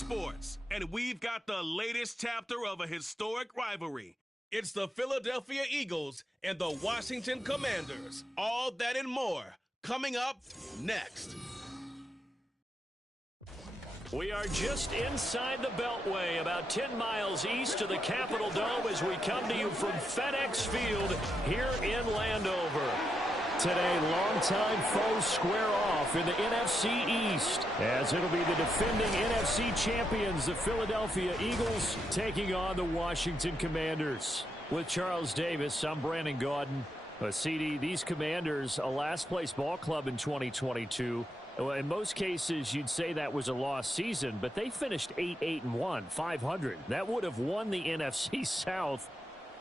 sports, and we've got the latest chapter of a historic rivalry. It's the Philadelphia Eagles and the Washington Commanders. All that and more coming up next. We are just inside the Beltway, about 10 miles east of the Capitol Dome as we come to you from FedEx Field here in Landover. Today, longtime foes square off in the NFC East, as it'll be the defending NFC champions, the Philadelphia Eagles, taking on the Washington Commanders. With Charles Davis, I'm Brandon Gaudin. CD, these Commanders, a last-place ball club in 2022. In most cases, you'd say that was a lost season, but they finished 8-1, 500. That would have won the NFC South.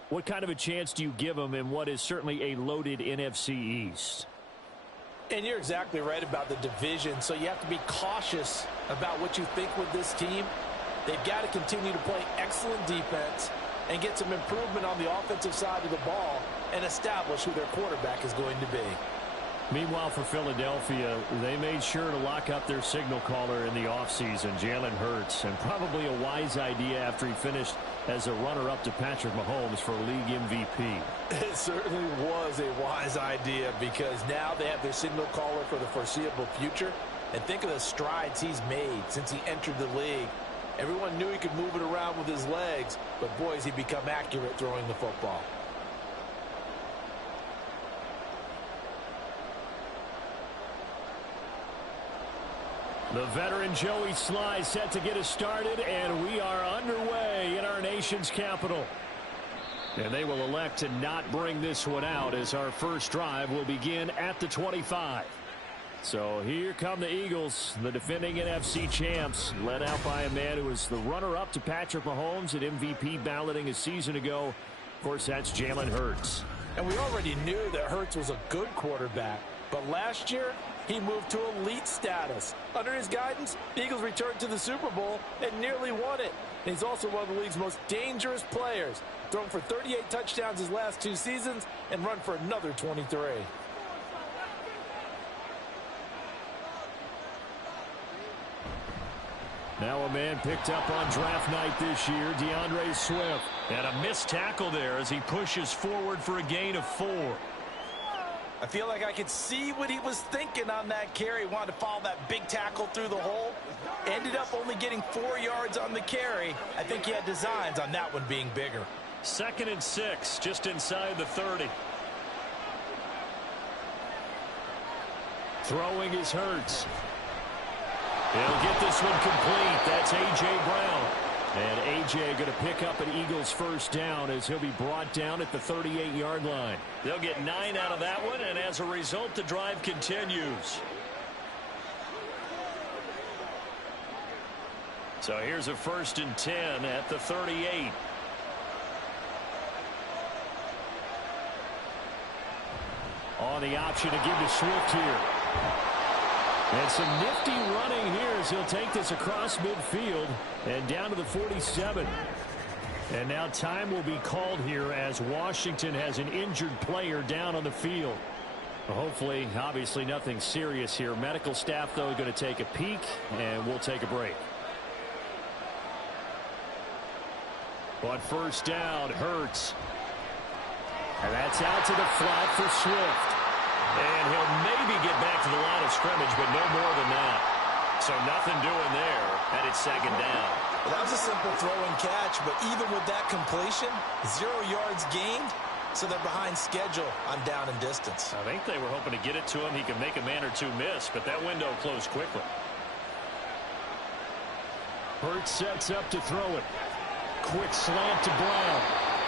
What kind of a chance do you give them in what is certainly a loaded NFC East? And you're exactly right about the division, so you have to be cautious about what you think with this team. They've got to continue to play excellent defense and get some improvement on the offensive side of the ball and establish who their quarterback is going to be. Meanwhile, for Philadelphia, they made sure to lock up their signal caller in the offseason, Jalen Hurts, and probably a wise idea after he finished as a runner-up to Patrick Mahomes for league MVP. It certainly was a wise idea because now they have their signal caller for the foreseeable future. And think of the strides he's made since he entered the league. Everyone knew he could move it around with his legs, but boy, has he become accurate throwing the football. The veteran Joey Sly set to get us started, and we are underway in our nation's capital. And they will elect to not bring this one out as our first drive will begin at the 25. So here come the Eagles, the defending NFC champs, led out by a man who was the runner-up to Patrick Mahomes at MVP balloting a season ago. Of course, that's Jalen Hurts. And we already knew that Hurts was a good quarterback, but last year, he moved to elite status. Under his guidance, the Eagles returned to the Super Bowl and nearly won it. And he's also one of the league's most dangerous players, thrown for 38 touchdowns his last 2 seasons and run for another 23. Now a man picked up on draft night this year, DeAndre Swift. And a missed tackle there as he pushes forward for a gain of 4. I feel like I could see what he was thinking on that carry. Wanted to follow that big tackle through the hole. Ended up only getting 4 yards on the carry. I think he had designs on that one being bigger. 2nd and 6, just inside the 30. Throwing is Hurts. He'll get this one complete. That's A.J. Brown. And A.J. going to pick up an Eagles first down as he'll be brought down at the 38-yard line. They'll get 9 out of that one, and as a result, the drive continues. So here's a 1st and 10 at the 38. On the option to give to Swift here. And some nifty running here as he'll take this across midfield and down to the 47. And now time will be called here as Washington has an injured player down on the field. Hopefully, obviously nothing serious here. Medical staff, though, going to take a peek, and we'll take a break. But first down, Hurts. And that's out to the flat for Swift. And he'll maybe get back to the line of scrimmage, but no more than that. So nothing doing there, and it's 2nd down. Well, that was a simple throw and catch, but even with that completion, 0 yards gained, so they're behind schedule on down and distance. I think they were hoping to get it to him. He could make a man or two miss, but that window closed quickly. Hurts sets up to throw it. Quick slant to Brown.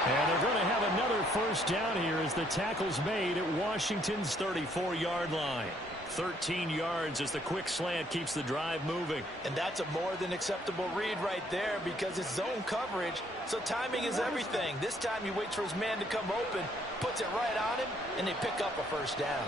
And they're going to have another first down here as the tackle's made at Washington's 34-yard line. 13 yards as the quick slant keeps the drive moving. And that's a more than acceptable read right there because it's zone coverage, so timing is everything. This time he waits for his man to come open, puts it right on him, and they pick up a first down.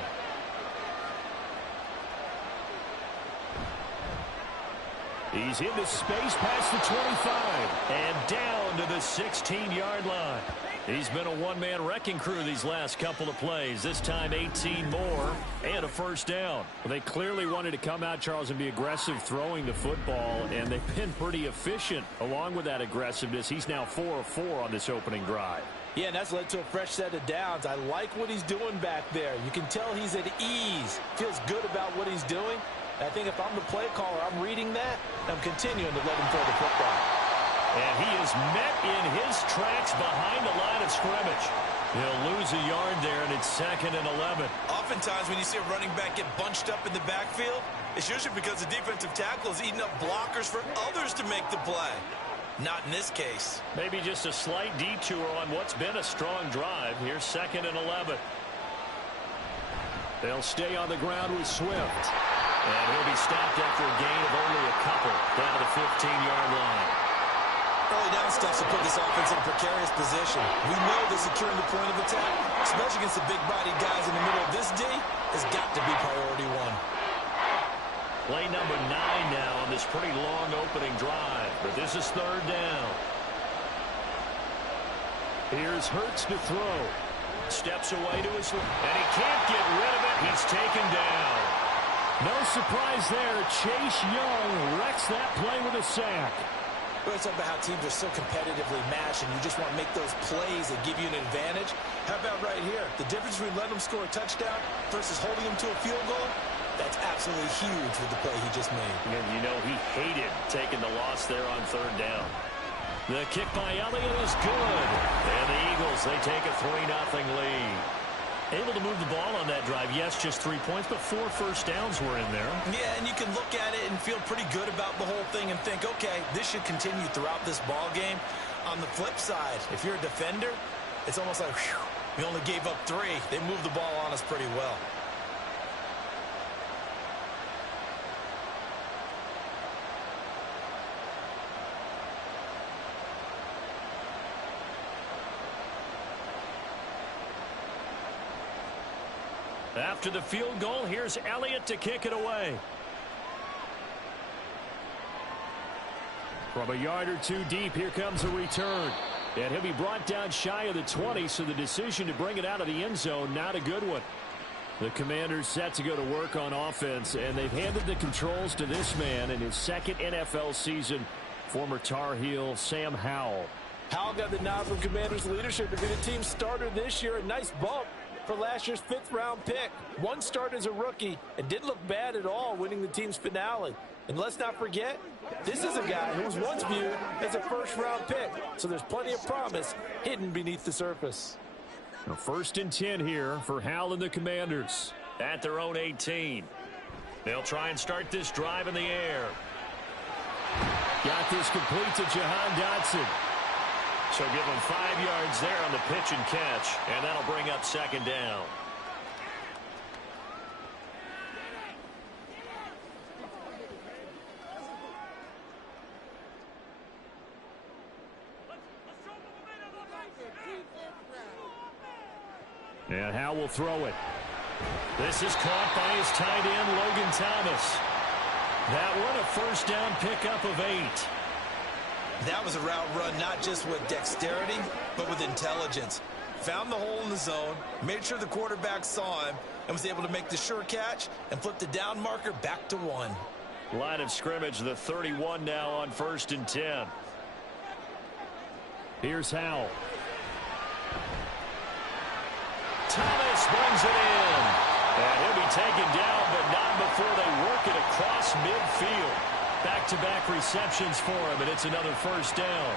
He's into space past the 25 and down to the 16-yard line. He's been a one-man wrecking crew these last couple of plays. This time 18 more and a first down. Well, they clearly wanted to come out, Charles, and be aggressive throwing the football, and they've been pretty efficient along with that aggressiveness. He's now 4 of 4 on this opening drive. Yeah, and that's led to a fresh set of downs. I like what he's doing back there. You can tell he's at ease. Feels good about what he's doing. And I think if I'm the play caller, I'm reading that, and I'm continuing to let him throw the football. And he is met in his tracks behind the line of scrimmage. He'll lose a yard there, and it's 2nd and 11. Oftentimes when you see a running back get bunched up in the backfield, it's usually because the defensive tackle is eating up blockers for others to make the play. Not in this case. Maybe just a slight detour on what's been a strong drive. Here's 2nd and 11. They'll stay on the ground with Swift. And he'll be stopped after a gain of only a couple down to the 15-yard line. Early down stuff to put this offense in a precarious position. We know that securing the point of attack, especially against the big-bodied guys in the middle of this D, has got to be priority one. Play number 9 now on this pretty long opening drive. But this is 3rd down. Here's Hurts to throw. Steps away to his left. And he can't get rid of it. He's taken down. No surprise there. Chase Young wrecks that play with a sack. We're talking about how teams are so competitively matched and you just want to make those plays that give you an advantage. How about right here? The difference between letting them score a touchdown versus holding them to a field goal, that's absolutely huge with the play he just made. And you know he hated taking the loss there on 3rd down. The kick by Elliott is good. And the Eagles, they take a 3-0 lead. Able to move the ball on that drive. Yes, just 3 points, but 4 first downs were in there. Yeah, and you can look at it and feel pretty good about the whole thing and think, okay, this should continue throughout this ball game. On the flip side, if you're a defender, it's almost like, whew, we only gave up 3. They moved the ball on us pretty well. After the field goal, here's Elliott to kick it away. From a yard or 2 deep, here comes a return. And he'll be brought down shy of the 20, so the decision to bring it out of the end zone, not a good one. The Commanders set to go to work on offense, and they've handed the controls to this man in his 2nd NFL season, former Tar Heel Sam Howell. Howell got the nod from Commanders leadership to be the team starter this year. A nice bump for last year's 5th-round pick. 1 start as a rookie and didn't look bad at all winning the team's finale. And let's not forget, this is a guy who was once viewed as a 1st-round pick. So there's plenty of promise hidden beneath the surface. Now 1st and 10 here for Howell and the Commanders at their own 18. They'll try and start this drive in the air. Got this complete to Jahan Dotson. So give him 5 yards there on the pitch and catch, and that'll bring up 2nd down. And Howell will throw it. This is caught by his tight end, Logan Thomas. That one a 1st down pickup of 8. That was a route run not just with dexterity, but with intelligence. Found the hole in the zone, made sure the quarterback saw him, and was able to make the sure catch and flip the down marker back to 1. Line of scrimmage, the 31 now on 1st and 10. Here's Howell. Thomas brings it in. And he'll be taken down, but not before they work it across midfield. Back-to-back receptions for him, and it's another 1st down.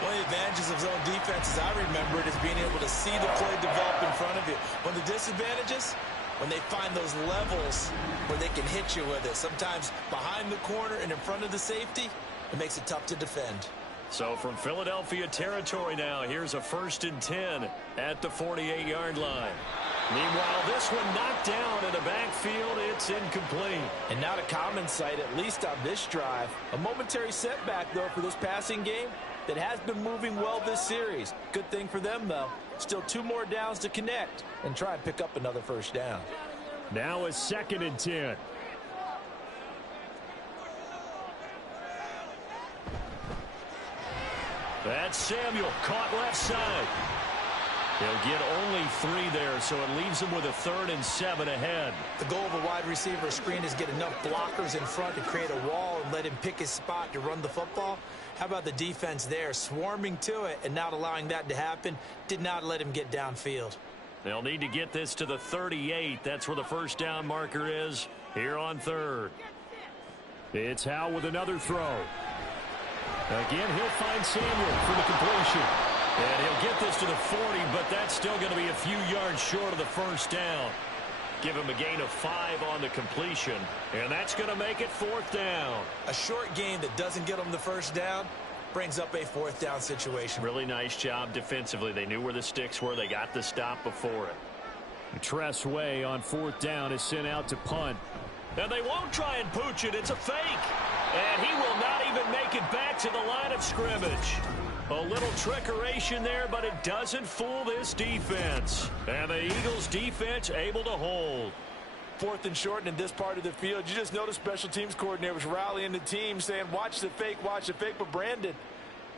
One of the advantages of zone defense, as I remember it, is being able to see the play develop in front of you. One of the disadvantages, when they find those levels where they can hit you with it, sometimes behind the corner and in front of the safety, it makes it tough to defend. So from Philadelphia territory now, here's a 1st and 10 at the 48-yard line. Meanwhile, this one knocked down in the backfield. It's incomplete. And not a common sight, at least on this drive. A momentary setback, though, for this passing game that has been moving well this series. Good thing for them, though. Still 2 more downs to connect and try and pick up another 1st down. Now a 2nd and 10. That's Samuel, caught left side. He'll get only 3 there, so it leaves him with a 3rd and 7 ahead. The goal of a wide receiver screen is get enough blockers in front to create a wall and let him pick his spot to run the football. How about the defense there, swarming to it and not allowing that to happen? Did not let him get downfield. They'll need to get this to the 38. That's where the first down marker is here on 3rd. It's Howe with another throw. Again, he'll find Samuel for the completion. And he'll get this to the 40, but that's still going to be a few yards short of the first down. Give him a gain of 5 on the completion, and that's going to make it 4th down. A short gain that doesn't get him the first down brings up a 4th down situation. Really nice job defensively. They knew where the sticks were. They got the stop before it. Tress Way on 4th down is sent out to punt. And they won't try and pooch it. It's a fake. And he will not even make it back to the line of scrimmage. A little trickeration there, but it doesn't fool this defense. And the Eagles defense able to hold. 4th and short, and in this part of the field, you just notice special teams coordinators rallying the team saying, watch the fake, watch the fake. But Brandon,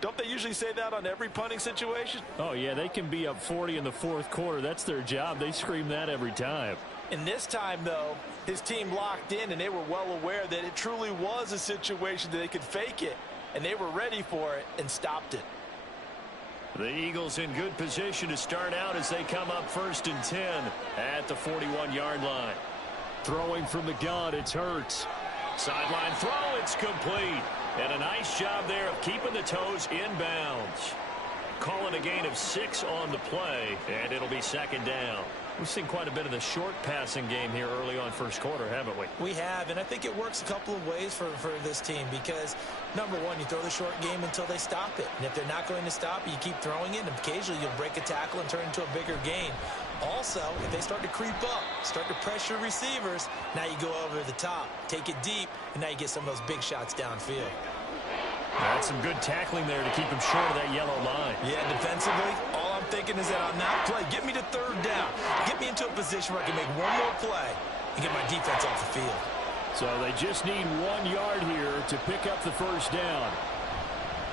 don't they usually say that on every punting situation? Oh, yeah, they can be up 40 in the 4th quarter. That's their job. They scream that every time. And this time, though, his team locked in, and they were well aware that it truly was a situation that they could fake it, and they were ready for it and stopped it. The Eagles in good position to start out as they come up 1st and 10 at the 41-yard line. Throwing from the gun, it's Hurts. Sideline throw, it's complete. And a nice job there of keeping the toes inbounds. Calling a gain of 6 on the play, and it'll be 2nd down. We've seen quite a bit of the short passing game here early on 1st quarter, haven't we? We have, and I think it works a couple of ways for this team because, number one, you throw the short game until they stop it. And if they're not going to stop it, you keep throwing it, and occasionally you'll break a tackle and turn it into a bigger gain. Also, if they start to creep up, start to pressure receivers, now you go over the top, take it deep, and now you get some of those big shots downfield. That's some good tackling there to keep him short of that yellow line. Yeah, defensively, all I'm thinking is that on that play, get me to 3rd down. Get me into a position where I can make one more play and get my defense off the field. So they just need 1 yard here to pick up the first down.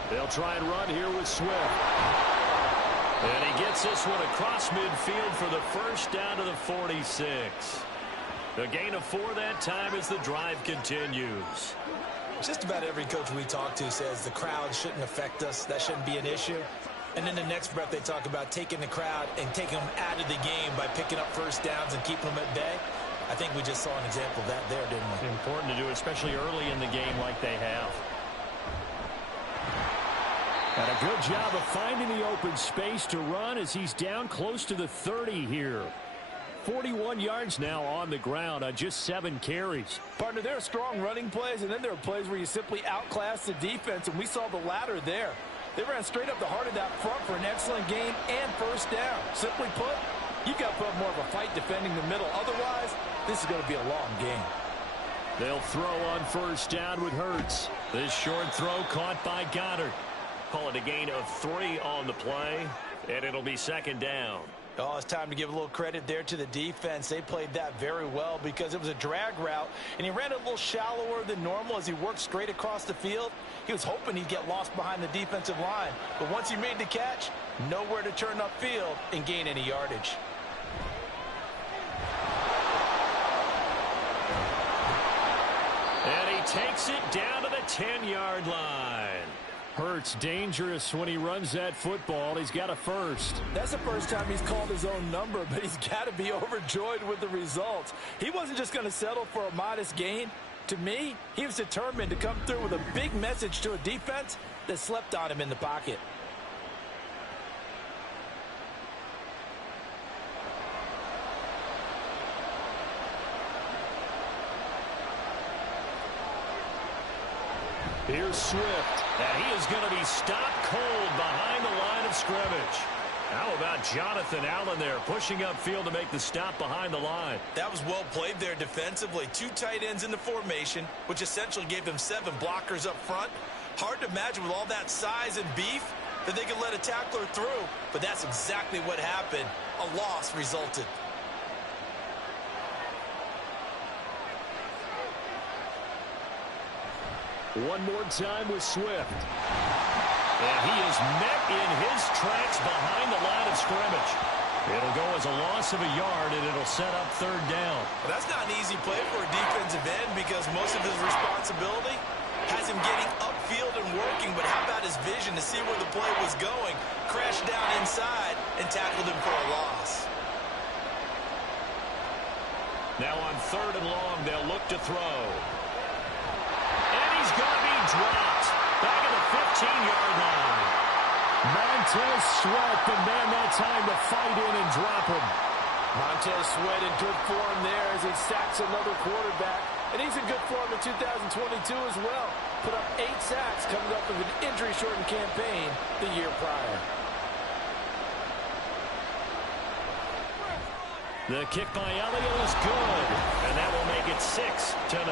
They'll try and run here with Swift. And he gets this one across midfield for the first down to the 46. The gain of 4 that time as the drive continues. Just about every coach we talk to says the crowd shouldn't affect us. That shouldn't be an issue. And in the next breath, they talk about taking the crowd and taking them out of the game by picking up first downs and keeping them at bay. I think we just saw an example of that there, didn't we? Important to do, especially early in the game like they have. And a good job of finding the open space to run as he's down close to the 30 here. 41 yards now on the ground on just 7 carries. Partner, there are strong running plays, and then there are plays where you simply outclass the defense, and we saw the latter there. They ran straight up the heart of that front for an excellent gain and first down. Simply put, you've got to put up more of a fight defending the middle. Otherwise, this is going to be a long game. They'll throw on first down with Hurts. This short throw caught by Goddard. Call it a gain of 3 on the play, and it'll be 2nd down. Oh, it's time to give a little credit there to the defense. They played that very well because it was a drag route, and he ran a little shallower than normal as he worked straight across the field. He was hoping he'd get lost behind the defensive line, but once he made the catch, nowhere to turn upfield and gain any yardage. And he takes it down to the 10-yard line. Hurts dangerous when he runs that football. He's got a first. That's the first time he's called his own number, but he's got to be overjoyed with the results. He wasn't just going to settle for a modest gain. To me, he was determined to come through with a big message to a defense that slept on him in the pocket. Here's Swift, and he is going to be stopped cold behind the line of scrimmage. How about Jonathan Allen there pushing upfield to make the stop behind the line? That was well played there defensively. 2 tight ends in the formation, which essentially gave them 7 blockers up front. Hard to imagine with all that size and beef that they could let a tackler through, but that's exactly what happened. A loss resulted. One more time with Swift. And he is met in his tracks behind the line of scrimmage. It'll go as a loss of a yard, and it'll set up third down. Well, that's not an easy play for a defensive end because most of his responsibility has him getting upfield and working, but how about his vision to see where the play was going, crashed down inside, and tackled him for a loss. Now on third and long, they'll look to throw. And he's going to be dropped back at the 15-yard line. Montez Sweat, the man that time to fight in and drop him. Montez Sweat in good form there as he sacks another quarterback. And he's in good form in 2022 as well. Put up 8 sacks coming up with an injury-shortened campaign the year prior. The kick by Elliott is good, and that will make it 6-0.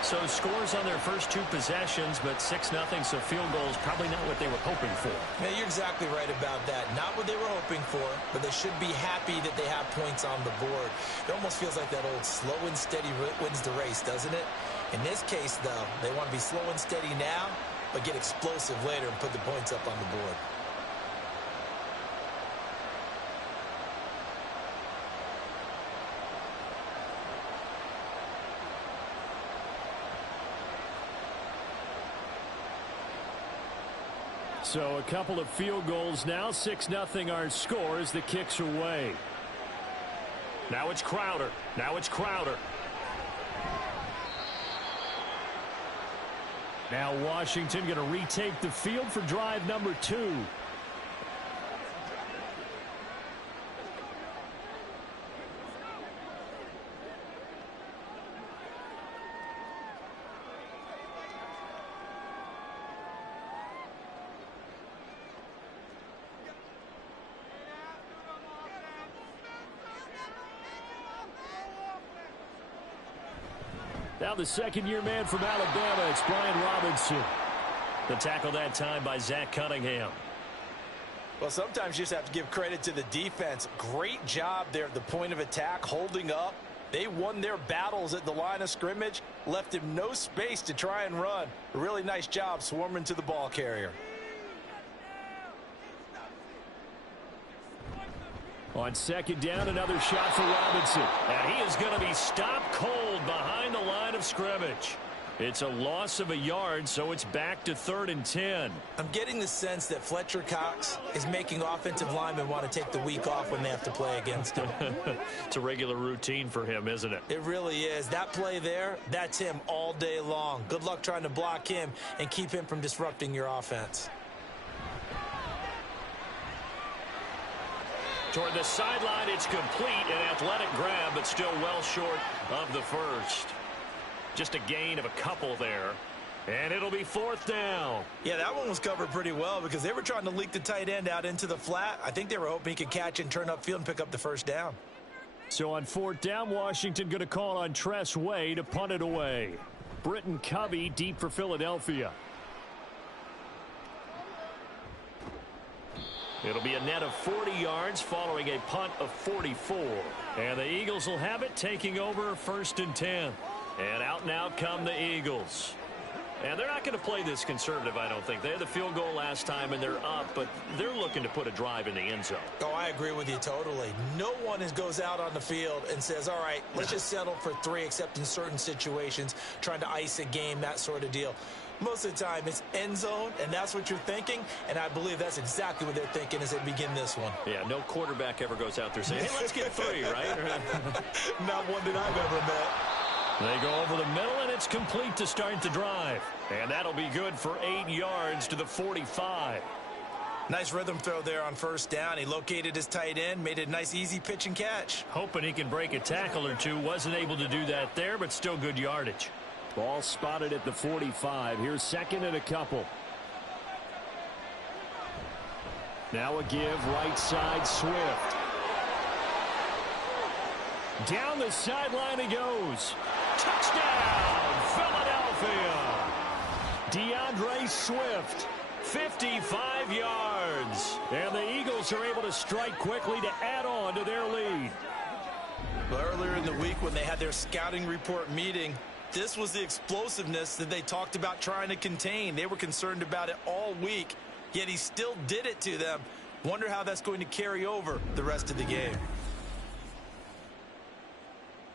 So scores on their first 2 possessions, but 6-0, so field goals probably not what they were hoping for. Yeah, you're exactly right about that. Not what they were hoping for, but they should be happy that they have points on the board. It almost feels like that old slow and steady wins the race, doesn't it? In this case, though, they want to be slow and steady now, but get explosive later and put the points up on the board. So a couple of field goals now. 6-0 our score as the kicks are away. Now it's Crowder. Now Washington going to retake the field for drive number 2. Now the second-year man from Alabama, it's Brian Robinson. The tackle that time by Zach Cunningham. Well, sometimes you just have to give credit to the defense. Great job there at the point of attack, holding up. They won their battles at the line of scrimmage, left him no space to try and run. A really nice job swarming to the ball carrier. On second down, another shot for Robinson. And he is going to be stopped cold behind the line of scrimmage. It's a loss of a yard, so it's back to 3rd and 10. I'm getting the sense that Fletcher Cox is making offensive linemen want to take the week off when they have to play against him. It's a regular routine for him, isn't it? It really is. That play there, that's him all day long. Good luck trying to block him and keep him from disrupting your offense. Toward the sideline, it's complete. An athletic grab, but still well short of the first. Just a gain of a couple there. And it'll be 4th down. Yeah, that one was covered pretty well because they were trying to leak the tight end out into the flat. I think they were hoping he could catch and turn upfield and pick up the first down. So on 4th down, Washington going to call on Tress Way to punt it away. Britton Covey deep for Philadelphia. It'll be a net of 40 yards following a punt of 44. And the Eagles will have it, taking over 1st and 10. And out now come the Eagles. And they're not going to play this conservative, I don't think. They had the field goal last time, and they're up, but they're looking to put a drive in the end zone. Oh, I agree with you totally. No one goes out on the field and says, all right, let's just settle for 3, except in certain situations, trying to ice a game, that sort of deal. Most of the time, it's end zone, and that's what you're thinking, and I believe that's exactly what they're thinking as they begin this one. Yeah, no quarterback ever goes out there saying, hey, let's get 3, right? Not one that I've ever met. They go over the middle, and it's complete to start the drive. And that'll be good for 8 yards to the 45. Nice rhythm throw there on 1st down. He located his tight end, made it a nice, easy pitch and catch. Hoping he can break a tackle or two. Wasn't able to do that there, but still good yardage. Ball spotted at the 45. Here's 2nd and a couple. Now a give, right side, Swift. Down the sideline he goes. Touchdown, Philadelphia. DeAndre Swift, 55 yards. And the Eagles are able to strike quickly to add on to their lead. Well, earlier in the week when they had their scouting report meeting, This was the explosiveness that they talked about trying to contain. They were concerned about it all week, yet he still did it to them. Wonder how that's going to carry over the rest of the game.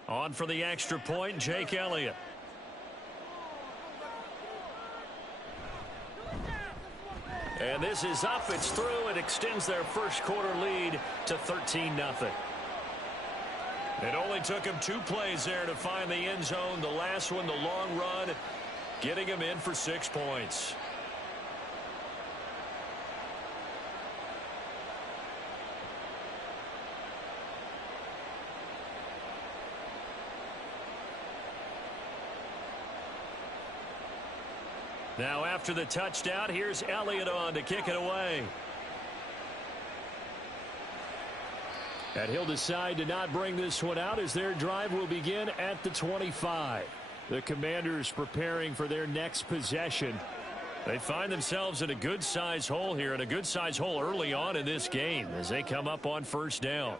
On for the extra point, Jake Elliott. And this is up. It's through. It extends their first quarter lead to 13-0. It only took him 2 plays there to find the end zone. The last one, the long run, getting him in for 6 points. Now after the touchdown, here's Elliott on to kick it away. And he'll decide to not bring this one out as their drive will begin at the 25. The Commanders preparing for their next possession. They find themselves in a good-sized hole here, and a good-sized hole early on in this game as they come up on first down.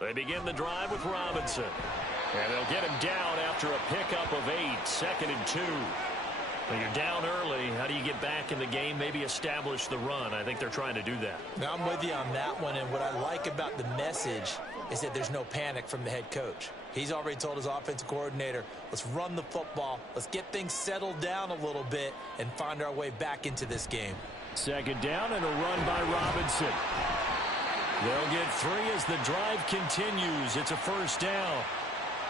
They begin the drive with Robinson. And they'll get him down after a pickup of 8, 2nd and 2. When you're down early, how do you get back in the game, maybe establish the run? I think they're trying to do that. Now, I'm with you on that one, and what I like about the message is that there's no panic from the head coach. He's already told his offensive coordinator, let's run the football, let's get things settled down a little bit and find our way back into this game. 2nd down and a run by Robinson. They'll get 3 as the drive continues. It's a first down.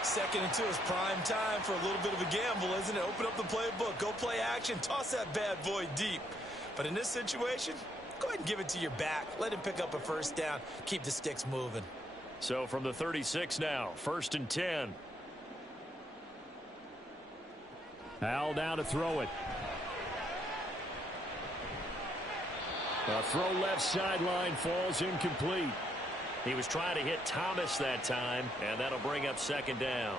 2nd and 2 is prime time for a little bit of a gamble, isn't it? Open up the playbook, go play action, toss that bad boy deep. But in this situation, go ahead and give it to your back. Let him pick up a first down. Keep the sticks moving. So from the 36 now, 1st and 10. Al down to throw it. A throw left sideline falls incomplete. He was trying to hit Thomas that time, and that'll bring up 2nd down.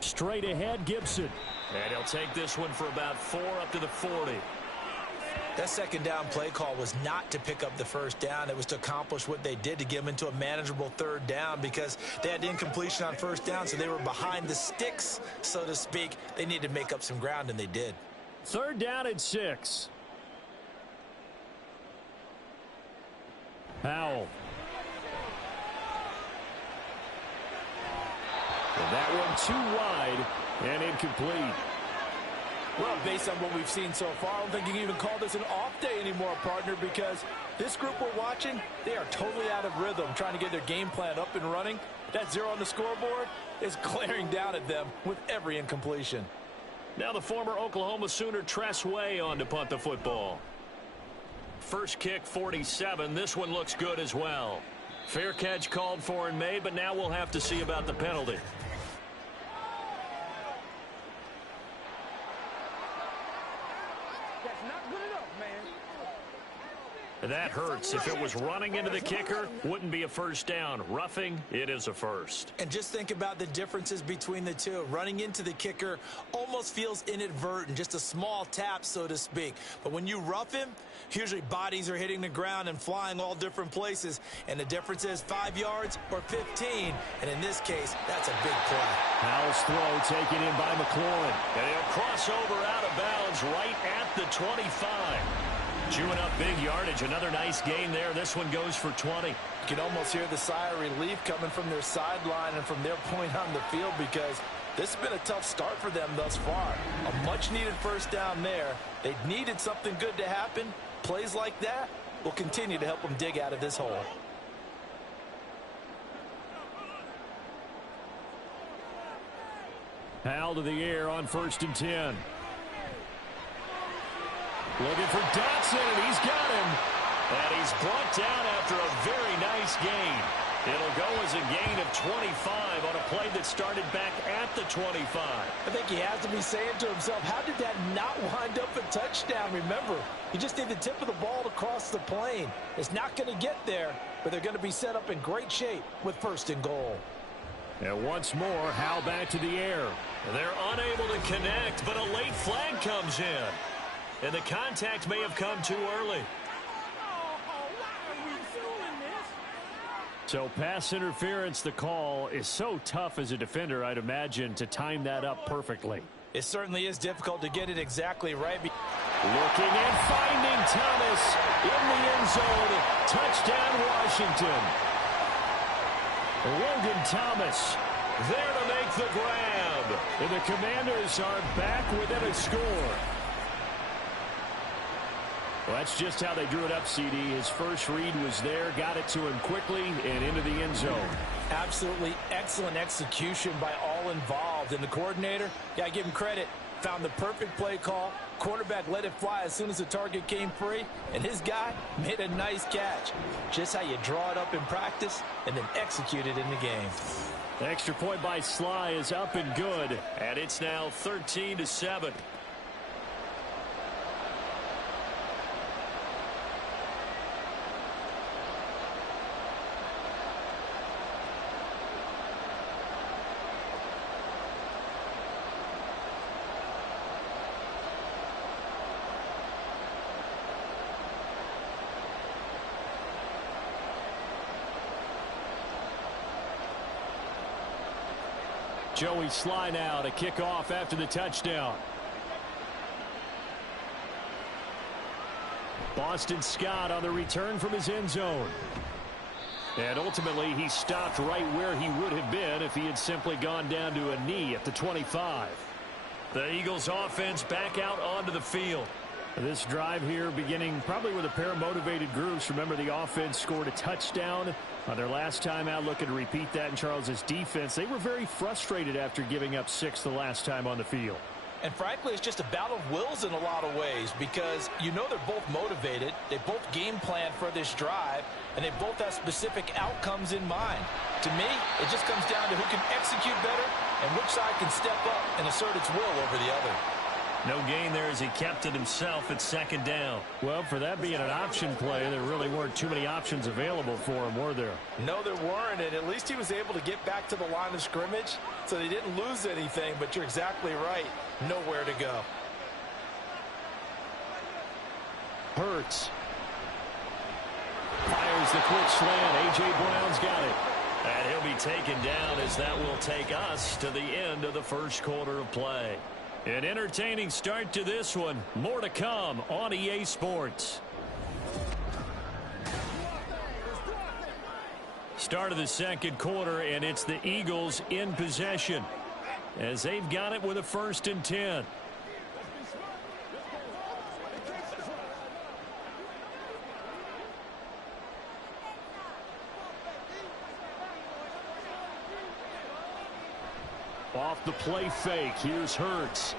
Straight ahead, Gibson. And he'll take this one for about 4 up to the 40. That 2nd down play call was not to pick up the first down. It was to accomplish what they did to get them into a manageable 3rd down because they had incompletion on first down, so they were behind the sticks, so to speak. They needed to make up some ground, and they did. 3rd down and 6. Howell. And that one too wide and incomplete. Well, based on what we've seen so far, I don't think you can even call this an off day anymore, partner, because this group we're watching, they are totally out of rhythm, trying to get their game plan up and running. That 0 on the scoreboard is glaring down at them with every incompletion. Now the former Oklahoma Sooner Tress Way on to punt the football. First kick, 47. This one looks good as well. Fair catch called for and made, but now we'll have to see about the penalty. That hurts. If it was running into the kicker, wouldn't be a first down. Roughing, it is a first. And just think about the differences between the two. Running into the kicker almost feels inadvertent, just a small tap, so to speak. But when you rough him, usually bodies are hitting the ground and flying all different places. And the difference is 5 yards or 15. And in this case, that's a big play. Howell's throw taken in by McLaurin. And he'll cross over out of bounds right at the 25. Chewing up big yardage. Another nice gain there. This one goes for 20. You can almost hear the sigh of relief coming from their sideline and from their point on the field because this has been a tough start for them thus far. A much-needed first down there. They needed something good to happen. Plays like that will continue to help them dig out of this hole. Howell to the air on 1st and 10. Looking for Dotson, and he's got him. And he's brought down after a very nice gain. It'll go as a gain of 25 on a play that started back at the 25. I think he has to be saying to himself, how did that not wind up a touchdown? Remember, you just need the tip of the ball to cross the plane. It's not going to get there, but they're going to be set up in great shape with 1st and goal. And once more, Howell back to the air. They're unable to connect, but a late flag comes in. And the contact may have come too early. So pass interference, the call is so tough as a defender, I'd imagine, to time that up perfectly. It certainly is difficult to get it exactly right. Looking and finding Thomas in the end zone. Touchdown, Washington. Logan Thomas there to make the grab. And the Commanders are back within a score. Well, that's just how they drew it up, CD. His first read was there, got it to him quickly, and into the end zone. Absolutely excellent execution by all involved. And the coordinator, yeah, I give him credit, found the perfect play call. Quarterback let it fly as soon as the target came free, and his guy made a nice catch. Just how you draw it up in practice and then execute it in the game. The extra point by Sly is up and good, and it's now 13-7. Joey Sly now to kick off after the touchdown. Boston Scott on the return from his end zone. And ultimately, he stopped right where he would have been if he had simply gone down to a knee at the 25. The Eagles offense back out onto the field. This drive here beginning probably with a pair of motivated groups. Remember, the offense scored a touchdown on their last time out. Looking to repeat that in Charles's defense. They were very frustrated after giving up 6 the last time on the field. And frankly, it's just a battle of wills in a lot of ways because you know they're both motivated. They both game plan for this drive, and they both have specific outcomes in mind. To me, it just comes down to who can execute better and which side can step up and assert its will over the other. No gain there as he kept it himself at 2nd down. Well, for that being an option play, there really weren't too many options available for him, were there? No, there weren't, and at least he was able to get back to the line of scrimmage, so they didn't lose anything, but you're exactly right. Nowhere to go. Hurts. Fires the quick slant. A.J. Brown's got it. And he'll be taken down as that will take us to the end of the first quarter of play. An entertaining start to this one. More to come on EA Sports. Start of the second quarter, and it's the Eagles in possession as they've got it with a 1st and 10. Off the play fake, here's Hurts.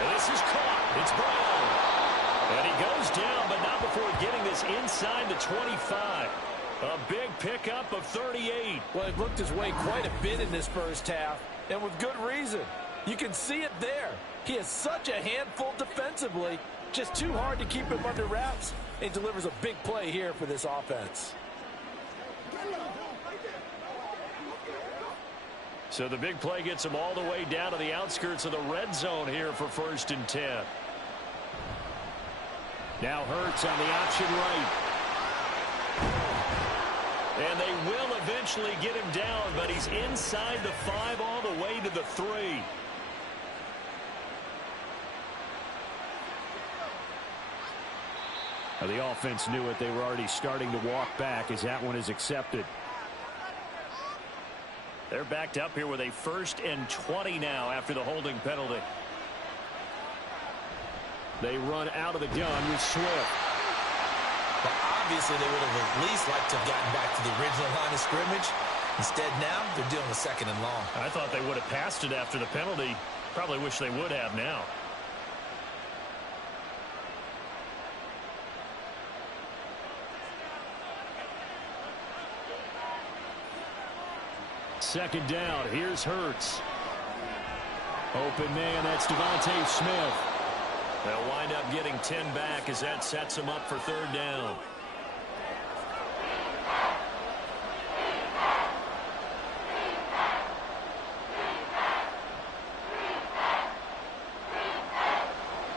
And this is caught. It's Brown. And he goes down, but not before getting this inside the 25. A big pickup of 38. Well, he looked his way quite a bit in this first half, and with good reason. You can see it there. He is such a handful defensively, just too hard to keep him under wraps, and delivers a big play here for this offense. So the big play gets him all the way down to the outskirts of the red zone here for 1st and 10. Now Hurts on the option right. And they will eventually get him down, but he's inside the 5 all the way to the 3. Now the offense knew it. They were already starting to walk back as that one is accepted. They're backed up here with a 1st and 20 now after the holding penalty. They run out of the gun with Swift. But obviously, they would have at least liked to have gotten back to the original line of scrimmage. Instead, now they're dealing with 2nd and long. I thought they would have passed it after the penalty. Probably wish they would have now. second down. Here's Hurts. Open man, that's Devontae Smith. They'll wind up getting 10 back as that sets them up for third down.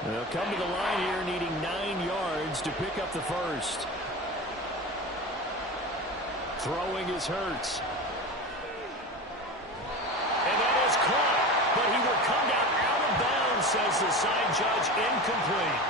They'll come to the line here needing 9 yards to pick up the first. Throwing is Hurts. And that is caught, but he will come down out of bounds, says the side judge, incomplete.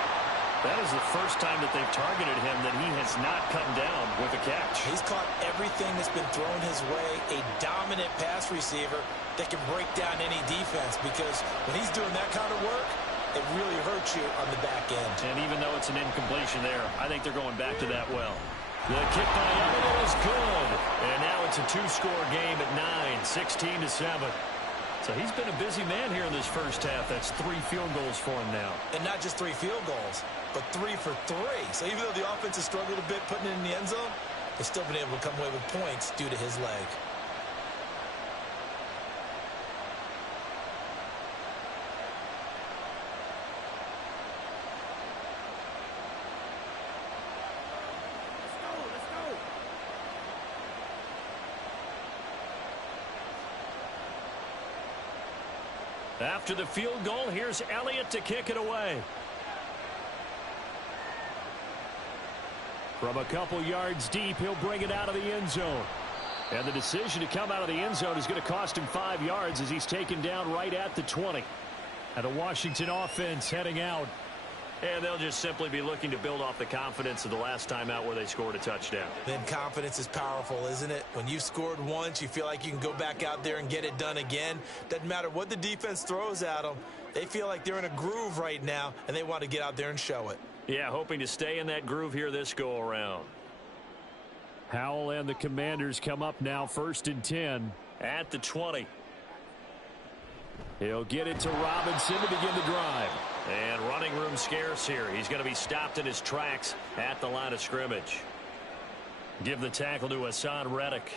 That is the first time that they've targeted him that he has not come down with a catch. He's caught everything that's been thrown his way, a dominant pass receiver that can break down any defense, because when he's doing that kind of work, it really hurts you on the back end. And even though it's an incompletion there, I think they're going back to that well. The kick by Elliott is good. And now it's a 2-score game at 9, 16-7. So he's been a busy man here in this first half. That's 3 field goals for him now. And not just 3 field goals, but 3 for 3. So even though the offense has struggled a bit putting it in the end zone, they've still been able to come away with points due to his leg. After the field goal, here's Elliott to kick it away. From a couple yards deep, he'll bring it out of the end zone. And the decision to come out of the end zone is going to cost him 5 yards as he's taken down right at the 20. And the Washington offense heading out. And they'll just simply be looking to build off the confidence of the last time out where they scored a touchdown. Then confidence is powerful, isn't it? When you've scored once, you feel like you can go back out there and get it done again. Doesn't matter what the defense throws at them. They feel like they're in a groove right now, and they want to get out there and show it. Yeah, hoping to stay in that groove here this go-around. Howell and the Commanders come up now 1st and 10 at the 20. He'll get it to Robinson to begin the drive. And running room scarce here. He's going to be stopped in his tracks at the line of scrimmage. Give the tackle to Hassan Reddick.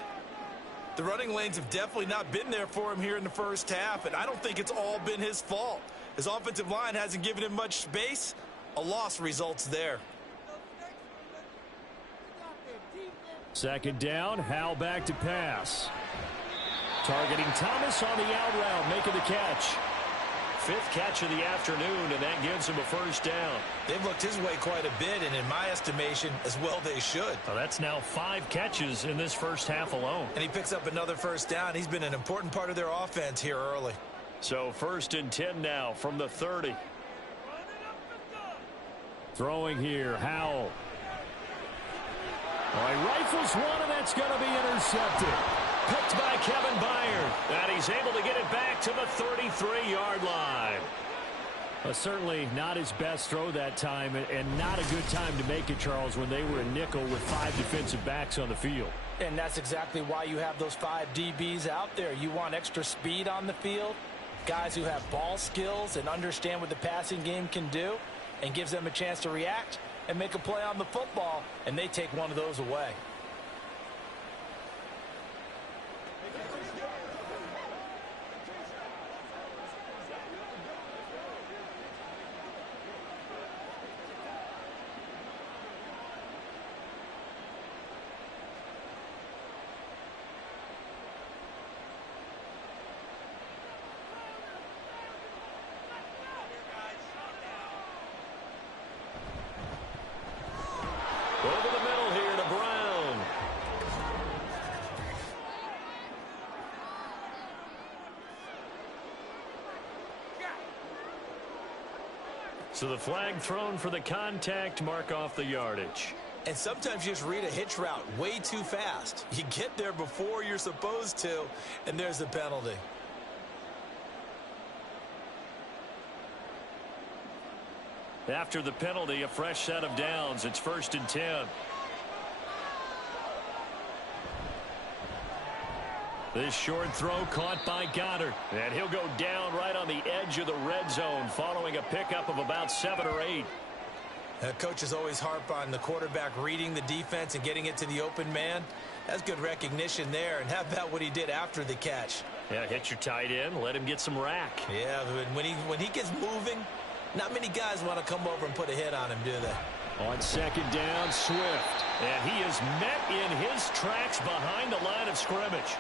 The running lanes have definitely not been there for him here in the first half, and I don't think it's all been his fault. His offensive line hasn't given him much space. A loss results there. Second down, Howell back to pass. Targeting Thomas on the out route, making the catch. 5th catch of the afternoon, and that gives him a first down. They've looked his way quite a bit, and in my estimation, as well they should. Well, that's now 5 catches in this first half alone. And he picks up another first down. He's been an important part of their offense here early. So 1st and 10 now from the 30. Throwing here, Howell. All right, rifles one, and that's going to be intercepted. Picked by Kevin Byard. And he's able to get it back to the 33-yard line. Certainly not his best throw that time, and not a good time to make it, Charles, when they were a nickel with 5 defensive backs on the field. And that's exactly why you have those 5 DBs out there. You want extra speed on the field, guys who have ball skills and understand what the passing game can do, and gives them a chance to react and make a play on the football, and they take one of those away. Over the middle here to Brown. So the flag thrown for the contact, mark off the yardage. And sometimes you just read a hitch route way too fast. You get there before you're supposed to, and there's the penalty. After the penalty, a fresh set of downs. It's 1st and 10. This short throw caught by Goddard. And he'll go down right on the edge of the red zone following a pickup of about 7 or 8. Coaches always harp on the quarterback reading the defense and getting it to the open man. That's good recognition there. And how about what he did after the catch? Yeah, hit your tight end, let him get some rack. Yeah, when he gets moving, not many guys want to come over and put a hit on him, do they? On second down, Swift. And he is met in his tracks behind the line of scrimmage.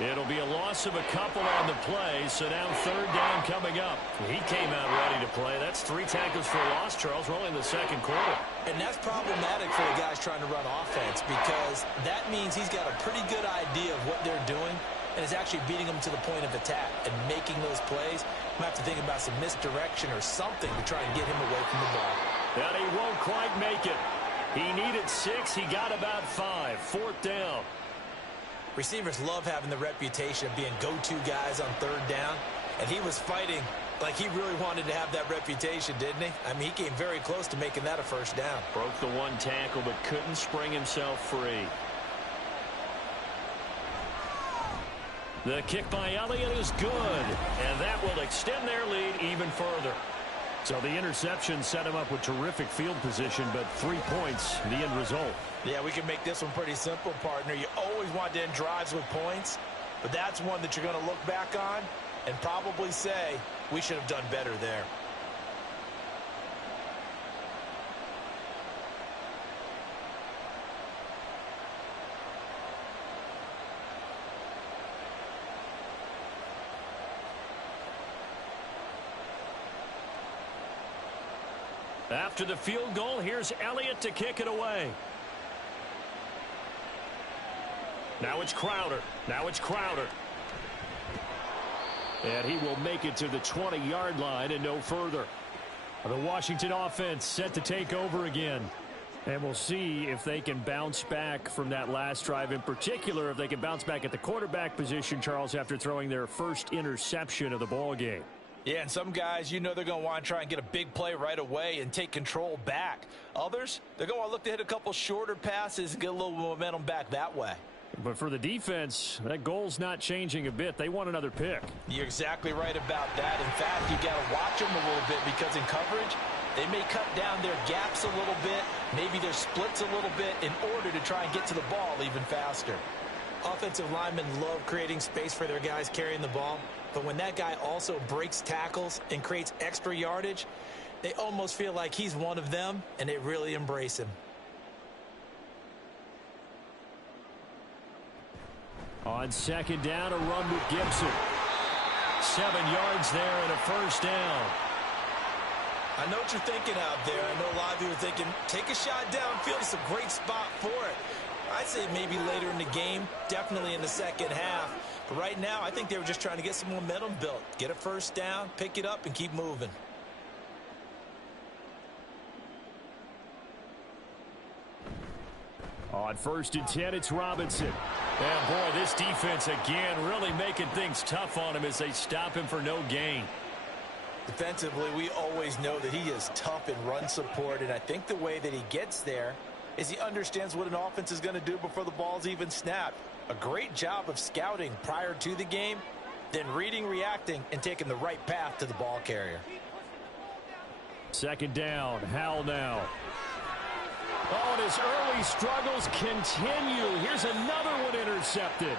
It'll be a loss of a couple on the play, so now third down coming up. He came out ready to play. That's 3 tackles for a loss, Charles. We're only in the second quarter. And that's problematic for the guys trying to run offense because that means he's got a pretty good idea of what they're doing and is actually beating them to the point of attack and making those plays. Might have to think about some misdirection or something to try and get him away from the ball. And he won't quite make it. He needed 6. He got about 5. Fourth down. Receivers love having the reputation of being go-to guys on third down, and he was fighting like he really wanted to have that reputation, didn't he? I mean, he came very close to making that a first down. Broke the 1 tackle, but couldn't spring himself free. The kick by Elliott is good, and that will extend their lead even further. So the interception set him up with terrific field position, but 3 points, the end result. Yeah, we can make this one pretty simple, partner. You always want to end drives with points, but that's one that you're going to look back on and probably say, we should have done better there. After the field goal, here's Elliott to kick it away. Now it's Crowder. And he will make it to the 20-yard line and no further. The Washington offense set to take over again. And we'll see if they can bounce back from that last drive. In particular, if they can bounce back at the quarterback position, Charles, after throwing their first interception of the ball game. Yeah, and some guys, you know they're going to want to try and get a big play right away and take control back. Others, they're going to look to hit a couple shorter passes and get a little momentum back that way. But for the defense, that goal's not changing a bit. They want another pick. You're exactly right about that. In fact, you got to watch them a little bit because in coverage, they may cut down their gaps a little bit, maybe their splits a little bit in order to try and get to the ball even faster. Offensive linemen love creating space for their guys carrying the ball, but when that guy also breaks tackles and creates extra yardage, they almost feel like he's one of them, and they really embrace him. On second down, a run with Gibson. 7 yards there and a first down. I know what you're thinking out there. I know a lot of you are thinking, take a shot downfield. It's a great spot for it. I'd say maybe later in the game, definitely in the second half. But right now, I think they were just trying to get some momentum built. Get a first down, pick it up, and keep moving. On 1st and 10, it's Robinson. And boy, this defense again really making things tough on him as they stop him for no gain. Defensively, we always know that he is tough in run support, and I think the way that he gets there is he understands what an offense is going to do before the ball's even snapped. A great job of scouting prior to the game, then reading, reacting, and taking the right path to the ball carrier. Second down, Howell now. Oh, and his early struggles continue. Here's another one intercepted.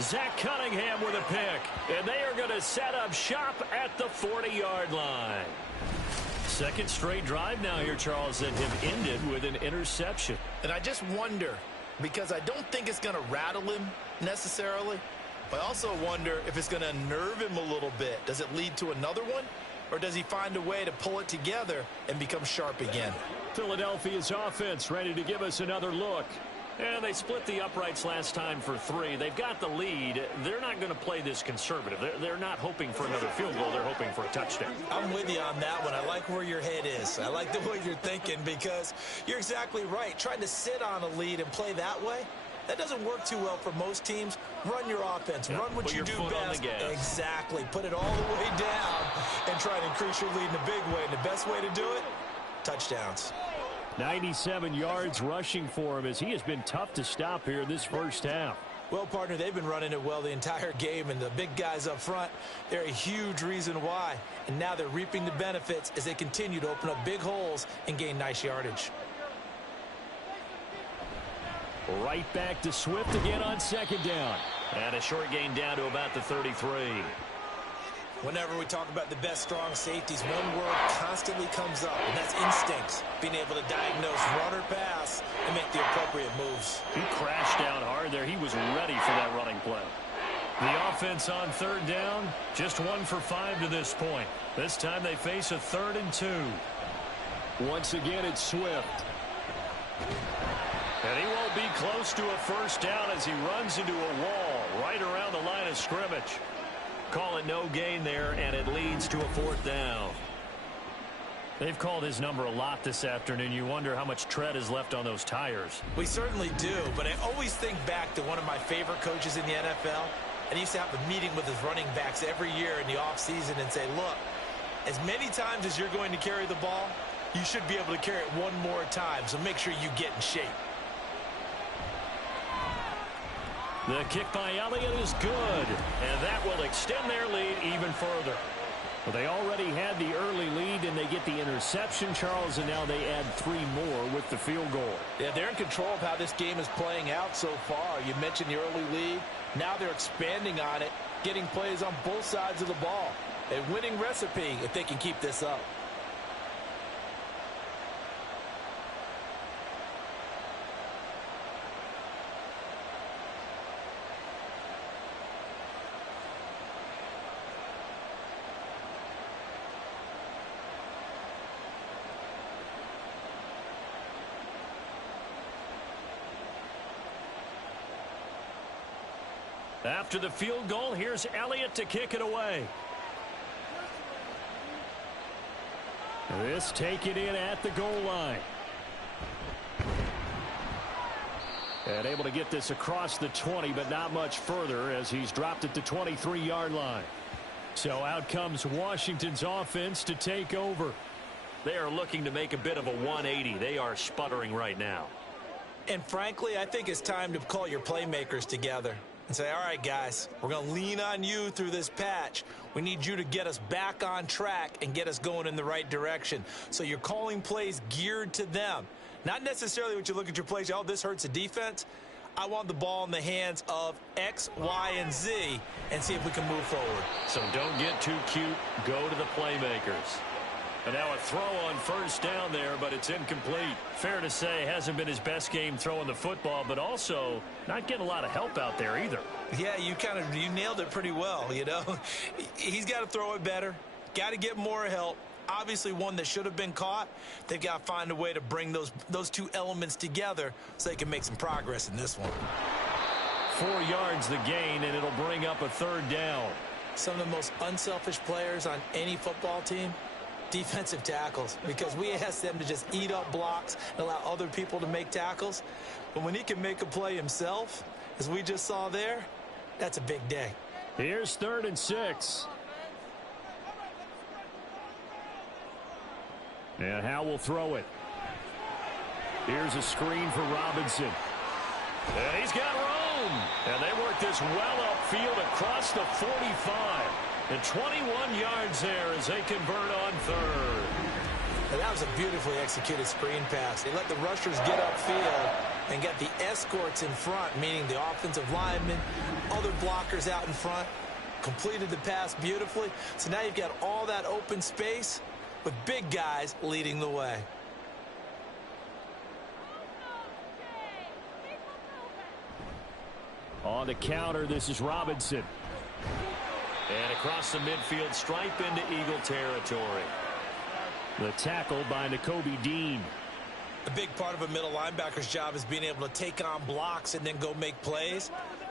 Zach Cunningham with a pick. And they are going to set up shop at the 40-yard line. Second straight drive now here, Charles, that have ended with an interception. And I just wonder, because I don't think it's going to rattle him necessarily, but I also wonder if it's going to unnerve him a little bit. Does it lead to another one? Or does he find a way to pull it together and become sharp again? Philadelphia's offense ready to give us another look. And they split the uprights last time for 3. They've got the lead. They're not going to play this conservative. They're not hoping for another field goal. They're hoping for a touchdown. I'm with you on that one. I like where your head is. I like the way you're thinking because you're exactly right. Trying to sit on a lead and play that way, that doesn't work too well for most teams. Run your offense. Run what you do best. Exactly. Put it all the way down and try to increase your lead in a big way. And the best way to do it, touchdowns. 97 yards rushing for him as he has been tough to stop here in this first half. Well, partner, they've been running it well the entire game, and the big guys up front, they're a huge reason why. And now they're reaping the benefits as they continue to open up big holes and gain nice yardage. Right back to Swift again on second down. And a short gain down to about the 33. Whenever we talk about the best strong safeties, one word constantly comes up, and that's instincts. Being able to diagnose run or pass and make the appropriate moves. He crashed down hard there. He was ready for that running play. The offense on third down, just 1 for 5 to this point. This time they face a 3rd and 2. Once again, it's Swift. And he won't be close to a first down as he runs into a wall right around the line of scrimmage. Call it no gain there, and it leads to a 4th down. They've called his number a lot this afternoon. You wonder how much tread is left on those tires. We certainly do, but I always think back to one of my favorite coaches in the NFL. And he used to have a meeting with his running backs every year in the offseason and say, look, as many times as you're going to carry the ball, you should be able to carry it one more time, so make sure you get in shape. The kick by Elliott is good, And that will extend their lead even further. well, they already had the early lead, and they get the interception, Charles, and now they add 3 more with the field goal. Yeah, they're in control of how this game is playing out so far. You mentioned the early lead. Now they're expanding on it, getting plays on both sides of the ball. A winning recipe if they can keep this up. After the field goal, here's Elliott to kick it away. This taken in at the goal line. And able to get this across the 20, but not much further as he's dropped it to 23-yard line. So out comes Washington's offense to take over. They are looking to make a bit of a 180. They are sputtering right now. And frankly, I think it's time to call your playmakers together and say, all right, guys, we're going to lean on you through this patch. We need you to get us back on track and get us going in the right direction. So you're calling plays geared to them. Not necessarily what you look at your plays, oh, this hurts the defense. I want the ball in the hands of X, Y, and Z and see if we can move forward. So don't get too cute. Go to the playmakers. And now a throw on first down there, but it's incomplete. Fair to say, hasn't been his best game throwing the football, but also not getting a lot of help out there either. Yeah, you nailed it pretty well, you know. He's got to throw it better, got to get more help. Obviously one that should have been caught. They've got to find a way to bring those two elements together so they can make some progress in this one. 4 yards the gain, and it'll bring up a 3rd down. Some of the most unselfish players on any football team, defensive tackles, because we ask them to just eat up blocks and allow other people to make tackles. But when he can make a play himself, as we just saw there, that's a big day. Here's 3rd and 6. And Howe will throw it. Here's a screen for Robinson. And he's got room. And they work this well upfield across the 45. And 21 yards there as they convert on 3rd. And that was a beautifully executed screen pass. They let the rushers get upfield and get the escorts in front, meaning the offensive linemen, other blockers out in front, completed the pass beautifully. So now you've got all that open space with big guys leading the way. On the counter, this is Robinson. And across the midfield stripe into Eagle territory. The tackle by Nakobe Dean. A big part of a middle linebacker's job is being able to take on blocks and then go make plays.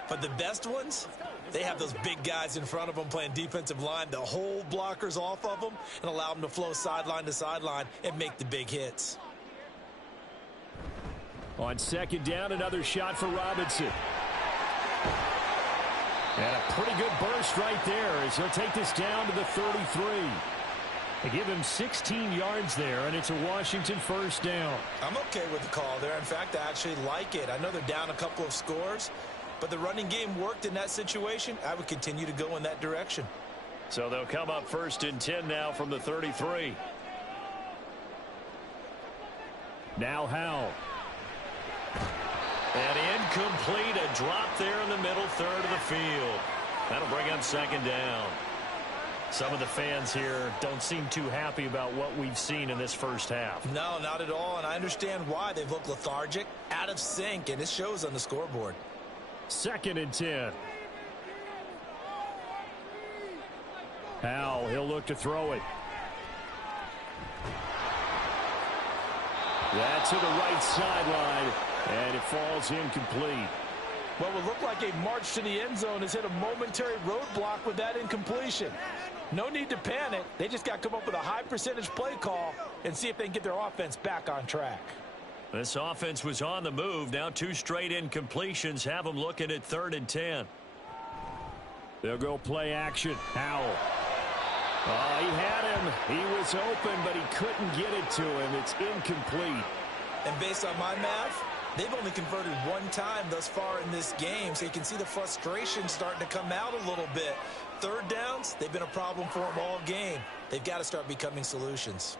But the best ones, they have those big guys in front of them playing defensive line to hold blockers off of them and allow them to flow sideline to sideline and make the big hits. On 2nd down, another shot for Robinson. And a pretty good burst right there as he'll take this down to the 33. They give him 16 yards there, and it's a Washington 1st down. I'm okay with the call there. In fact, I actually like it. I know they're down a couple of scores, but the running game worked in that situation. I would continue to go in that direction. So they'll come up 1st and 10 now from the 33. Now Howe. And incomplete, a drop there in the middle third of the field. That'll bring up second down. Some of the fans here don't seem too happy about what we've seen in this first half. No, not at all, and I understand why. They've looked lethargic, out of sync, and it shows on the scoreboard. 2nd and 10. Powell, he'll look to throw it. That's to the right sideline, and it falls incomplete. What would look like a march to the end zone has hit a momentary roadblock with that incompletion. No need to panic. They just got to come up with a high percentage play call and see if they can get their offense back on track. This offense was on the move. Now 2 straight incompletions have them looking at 3rd and 10. They'll go play action. Powell. Oh, he had him. He was open, but he couldn't get it to him. It's incomplete. And based on my math, they've only converted 1 time thus far in this game, so you can see the frustration starting to come out a little bit. 3rd downs, they've been a problem for them all game. They've got to start becoming solutions.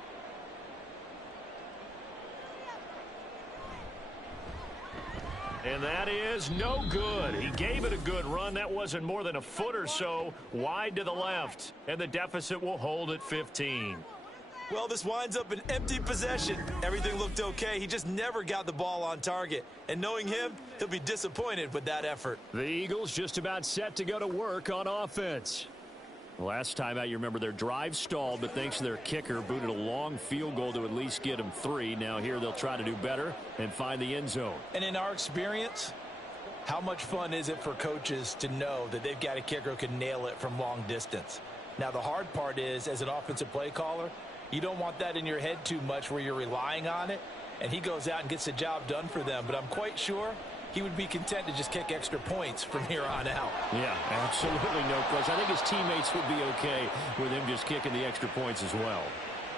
And that is no good. He gave it a good run. That wasn't more than a foot or so wide to the left. And the deficit will hold at 15. Well, this winds up an empty possession. Everything looked okay. He just never got the ball on target. And knowing him, he'll be disappointed with that effort. The Eagles just about set to go to work on offense. Last time out, you remember their drive stalled, but thanks to their kicker, booted a long field goal to at least get them 3. Now here they'll try to do better and find the end zone. And in our experience, how much fun is it for coaches to know that they've got a kicker who can nail it from long distance? Now the hard part is, as an offensive play caller, you don't want that in your head too much where you're relying on it, and he goes out and gets the job done for them. But I'm quite sure he would be content to just kick extra points from here on out. Yeah, absolutely no question. I think his teammates would be okay with him just kicking the extra points as well.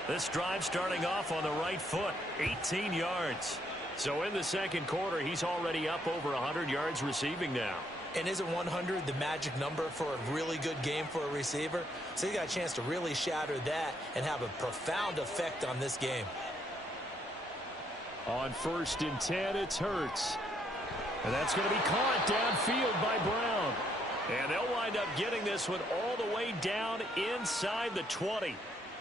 This drive starting off on the right foot, 18 yards. So in the second quarter, he's already up over 100 yards receiving now. And isn't 100 the magic number for a really good game for a receiver? So you got a chance to really shatter that and have a profound effect on this game. On 1st and 10, it's Hurts. And that's going to be caught downfield by Brown. And they'll wind up getting this one all the way down inside the 20.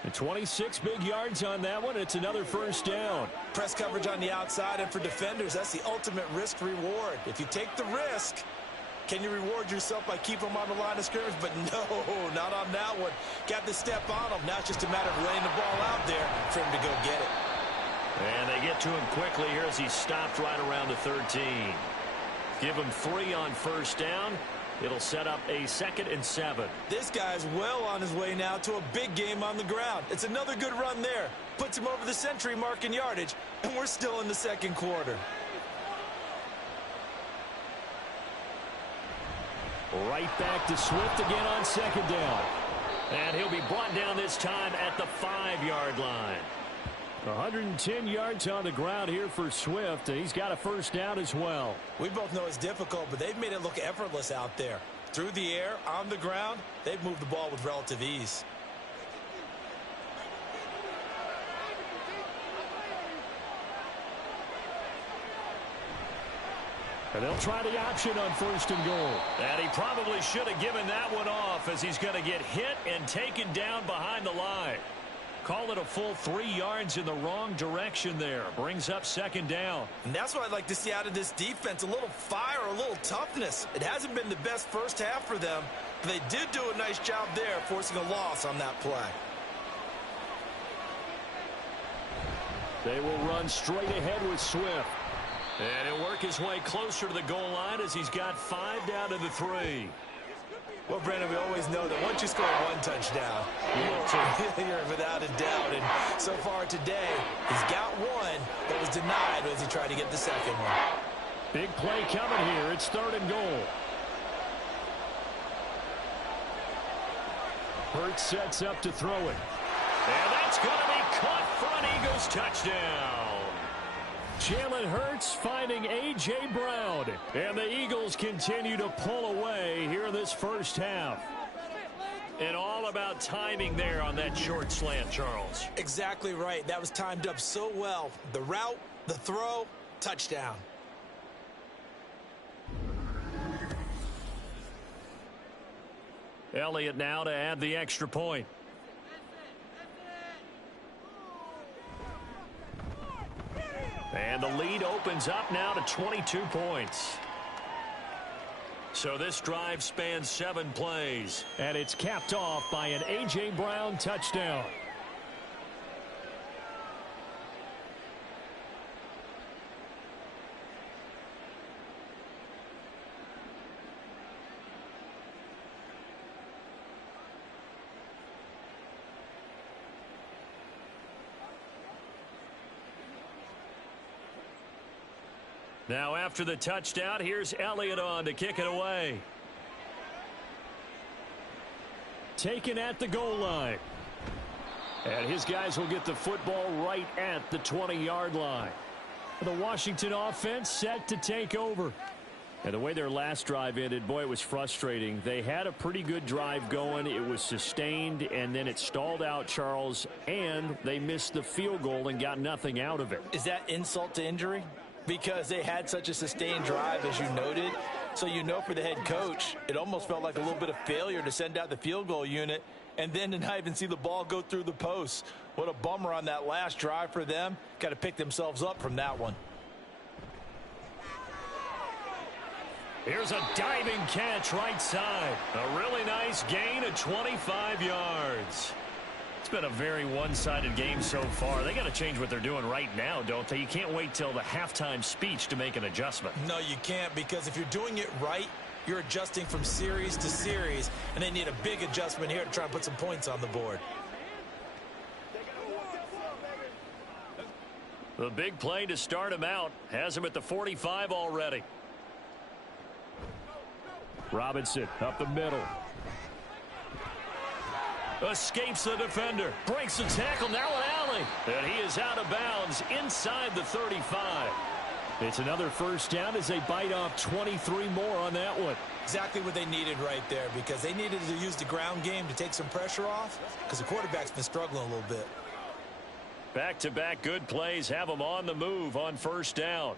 And 26 big yards on that one. It's another 1st down. Press coverage on the outside, and for defenders, that's the ultimate risk reward. If you take the risk, can you reward yourself by keeping them on the line of scrimmage? But no, not on that one. Got to step on them. Now it's just a matter of laying the ball out there for him to go get it. And they get to him quickly here as he stopped right around the 13. Give him 3 on 1st down. It'll set up a 2nd and 7. This guy's well on his way now to a big game on the ground. It's another good run there. Puts him over the century mark in yardage, and we're still in the second quarter. Right back to Swift again on 2nd down. And he'll be brought down this time at the 5-yard line. 110 yards on the ground here for Swift, and he's got a 1st down as well. We both know it's difficult, but they've made it look effortless out there. Through the air, on the ground, they've moved the ball with relative ease. And they'll try the option on 1st and goal. And he probably should have given that one off as he's going to get hit and taken down behind the line. Call it a full 3 yards in the wrong direction there. Brings up 2nd down. And that's what I'd like to see out of this defense. A little fire, a little toughness. It hasn't been the best first half for them, but they did do a nice job there, forcing a loss on that play. They will run straight ahead with Swift. And he'll work his way closer to the goal line as he's got 5 down to the 3. Well, Brandon, we always know that once you score 1 touchdown, you're without a doubt. And so far today, he's got 1 that was denied as he tried to get the second one. Big play coming here. It's 3rd and goal. Hurts sets up to throw it. And that's going to be caught for an Eagles touchdown. Jalen Hurts finding A.J. Brown. And the Eagles continue to pull away here in this first half. And all about timing there on that short slant, Charles. Exactly right. That was timed up so well. The route, the throw, touchdown. Elliott now to add the extra point. And the lead opens up now to 22 points. So this drive spans 7 plays. And it's capped off by an A.J. Brown touchdown. Now after the touchdown, here's Elliott on to kick it away. Taken at the goal line. And his guys will get the football right at the 20-yard line. The Washington offense set to take over. And the way their last drive ended, boy, it was frustrating. They had a pretty good drive going. It was sustained, and then it stalled out, Charles, and they missed the field goal and got nothing out of it. Is that insult to injury? Because they had such a sustained drive, as you noted. So you know for the head coach, it almost felt like a little bit of failure to send out the field goal unit and then to not even see the ball go through the posts. What a bummer on that last drive for them. Got to pick themselves up from that one. Here's a diving catch right side. A really nice gain of 25 yards. It's been a very one-sided game so far. They got to change what they're doing right now, don't they? You can't wait till the halftime speech to make an adjustment. No, you can't, because if you're doing it right, you're adjusting from series to series, and they need a big adjustment here to try and put some points on the board. The big play to start him out has him at the 45 already. Robinson up the middle. Escapes the defender. Breaks the tackle. Now an alley. And he is out of bounds inside the 35. It's another first down as they bite off 23 more on that one. Exactly what they needed right there, because they needed to use the ground game to take some pressure off, because the quarterback's been struggling a little bit. Back-to-back good plays have them on the move on first down.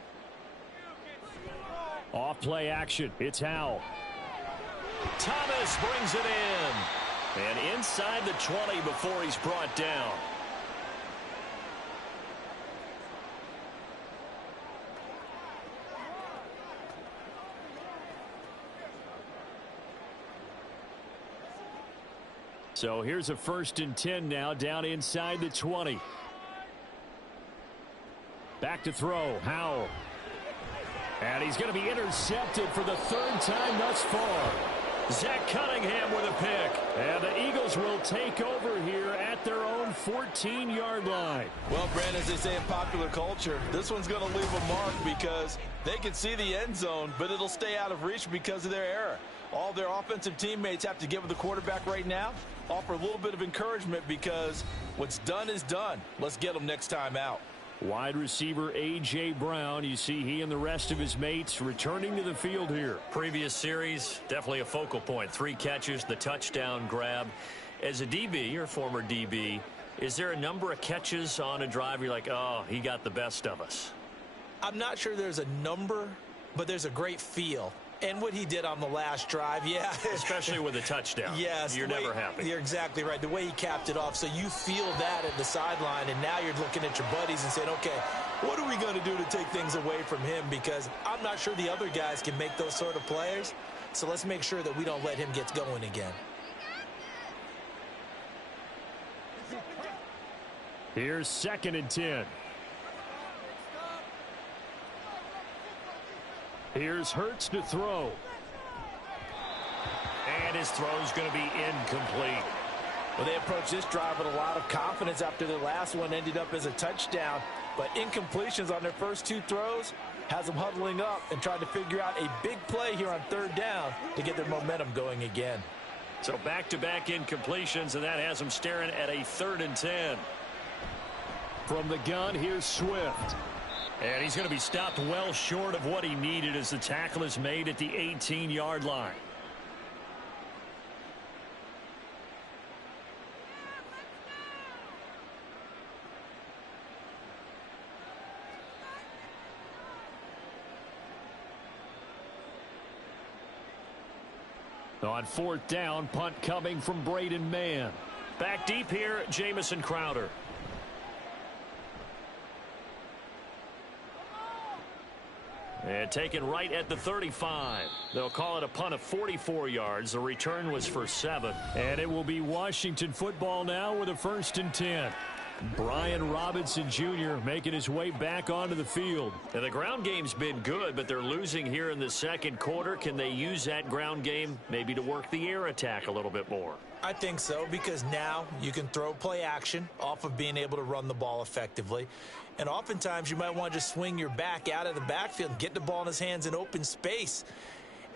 Off play action. It's Howell. Thomas brings it in. And inside the 20 before he's brought down. So here's a 1st and 10 now, down inside the 20. Back to throw. Howell. And he's going to be intercepted for the 3rd time thus far. Zach Cunningham with a pick. And the Eagles will take over here at their own 14-yard line. Well, Brandon, as they say in popular culture, this one's going to leave a mark because they can see the end zone, but it'll stay out of reach because of their error. All their offensive teammates have to give the quarterback right now, offer a little bit of encouragement, because what's done is done. Let's get them next time out. Wide receiver A.J. Brown, you see he and the rest of his mates returning to the field here. Previous series, definitely a focal point. 3 catches, the touchdown grab. As a DB, or former DB, is there a number of catches on a drive you're like, oh, he got the best of us? I'm not sure there's a number, but there's a great feel. And what he did on the last drive, yeah. Especially with a touchdown. Yes. You're never happy. You're exactly right. The way he capped it off, so you feel that at the sideline, and now you're looking at your buddies and saying, okay, what are we going to do to take things away from him? Because I'm not sure the other guys can make those sort of plays. So let's make sure that we don't let him get going again. Here's 2nd and 10. Here's Hurts to throw. And his throw's going to be incomplete. Well, they approached this drive with a lot of confidence after their last one ended up as a touchdown. But incompletions on their first 2 throws has them huddling up and trying to figure out a big play here on 3rd down to get their momentum going again. So back-to-back incompletions, and that has them staring at a 3rd and 10. From the gun, here's Swift. And he's going to be stopped well short of what he needed as the tackle is made at the 18-yard line. On 4th down, punt coming from Braden Mann. Back deep here, Jamison Crowder. And taken right at the 35. They'll call it a punt of 44 yards. The return was for 7. And it will be Washington football now with a 1st and 10. Brian Robinson Jr. making his way back onto the field. And the ground game's been good, but they're losing here in the second quarter. Can they use that ground game maybe to work the air attack a little bit more? I think so, because now you can throw play action off of being able to run the ball effectively. And oftentimes you might want to just swing your back out of the backfield and get the ball in his hands in open space.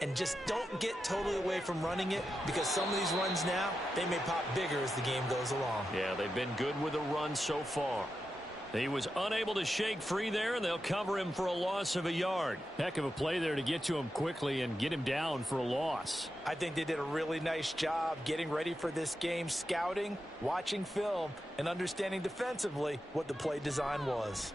And just don't get totally away from running it, because some of these runs now, they may pop bigger as the game goes along. Yeah, they've been good with the run so far. He was unable to shake free there, and they'll cover him for a loss of a yard. Heck of a play there to get to him quickly and get him down for a loss. I think they did a really nice job getting ready for this game, scouting, watching film, and understanding defensively what the play design was.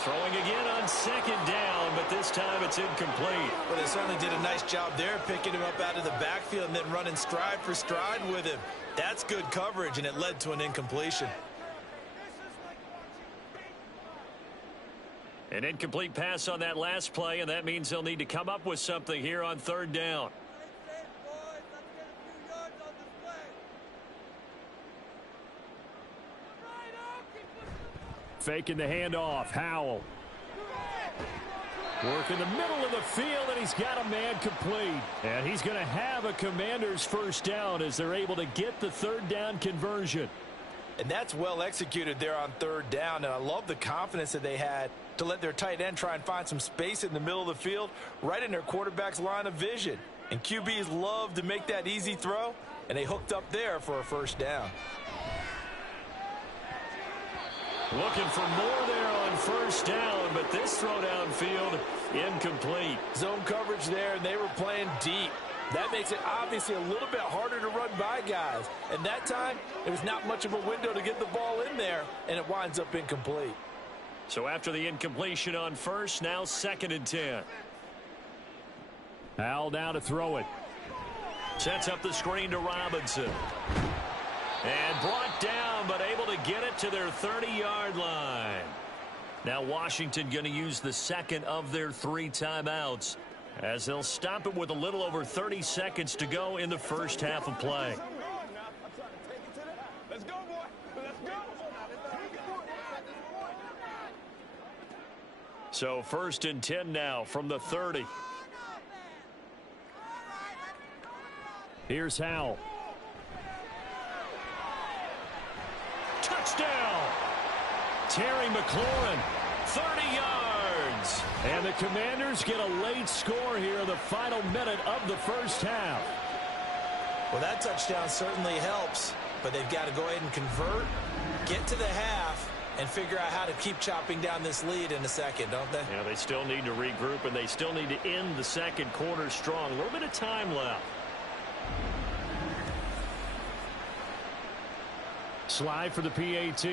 Throwing again on 2nd down, but this time it's incomplete. Well, they certainly did a nice job there, picking him up out of the backfield and then running stride for stride with him. That's good coverage, and it led to an incompletion. An incomplete pass on that last play, and that means they'll need to come up with something here on 3rd down. Faking the handoff. Howell. Work in the middle of the field, and he's got a man complete. And he's going to have a Commanders 1st down as they're able to get the 3rd down conversion. And that's well executed there on 3rd down. And I love the confidence that they had to let their tight end try and find some space in the middle of the field, right in their quarterback's line of vision. And QBs love to make that easy throw, and they hooked up there for a 1st down. Looking for more there on 1st down, but this throw downfield incomplete. Zone coverage there, and they were playing deep. That makes it obviously a little bit harder to run by guys. And that time, there was not much of a window to get the ball in there, and it winds up incomplete. So after the incompletion on 1st, now 2nd and 10. Howell down to throw it. Sets up the screen to Robinson. And brought down, but able to get it to their 30-yard line. Now Washington going to use the 2nd of their 3 timeouts, as they'll stop it with a little over 30 seconds to go in the 1st half of play. Let's go, boy. Let's go. So 1st and 10 now from the 30. Here's Howell. Touchdown! Terry McLaurin, 30 yards. And the Commanders get a late score here in the final minute of the 1st half. Well, that touchdown certainly helps, but they've got to go ahead and convert, get to the half, and figure out how to keep chopping down this lead in a second, don't they? Yeah, they still need to regroup, and they still need to end the second quarter strong. A little bit of time left. Slide for the PAT.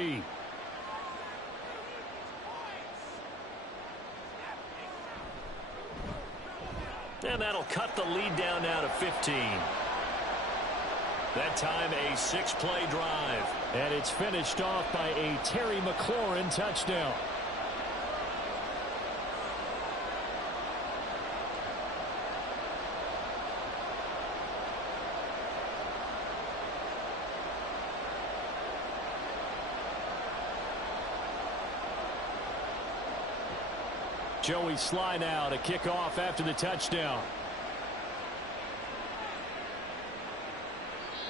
And that'll cut the lead down now to 15. That time a 6-play drive. And it's finished off by a Terry McLaurin touchdown. Joey Sly now to kick off after the touchdown.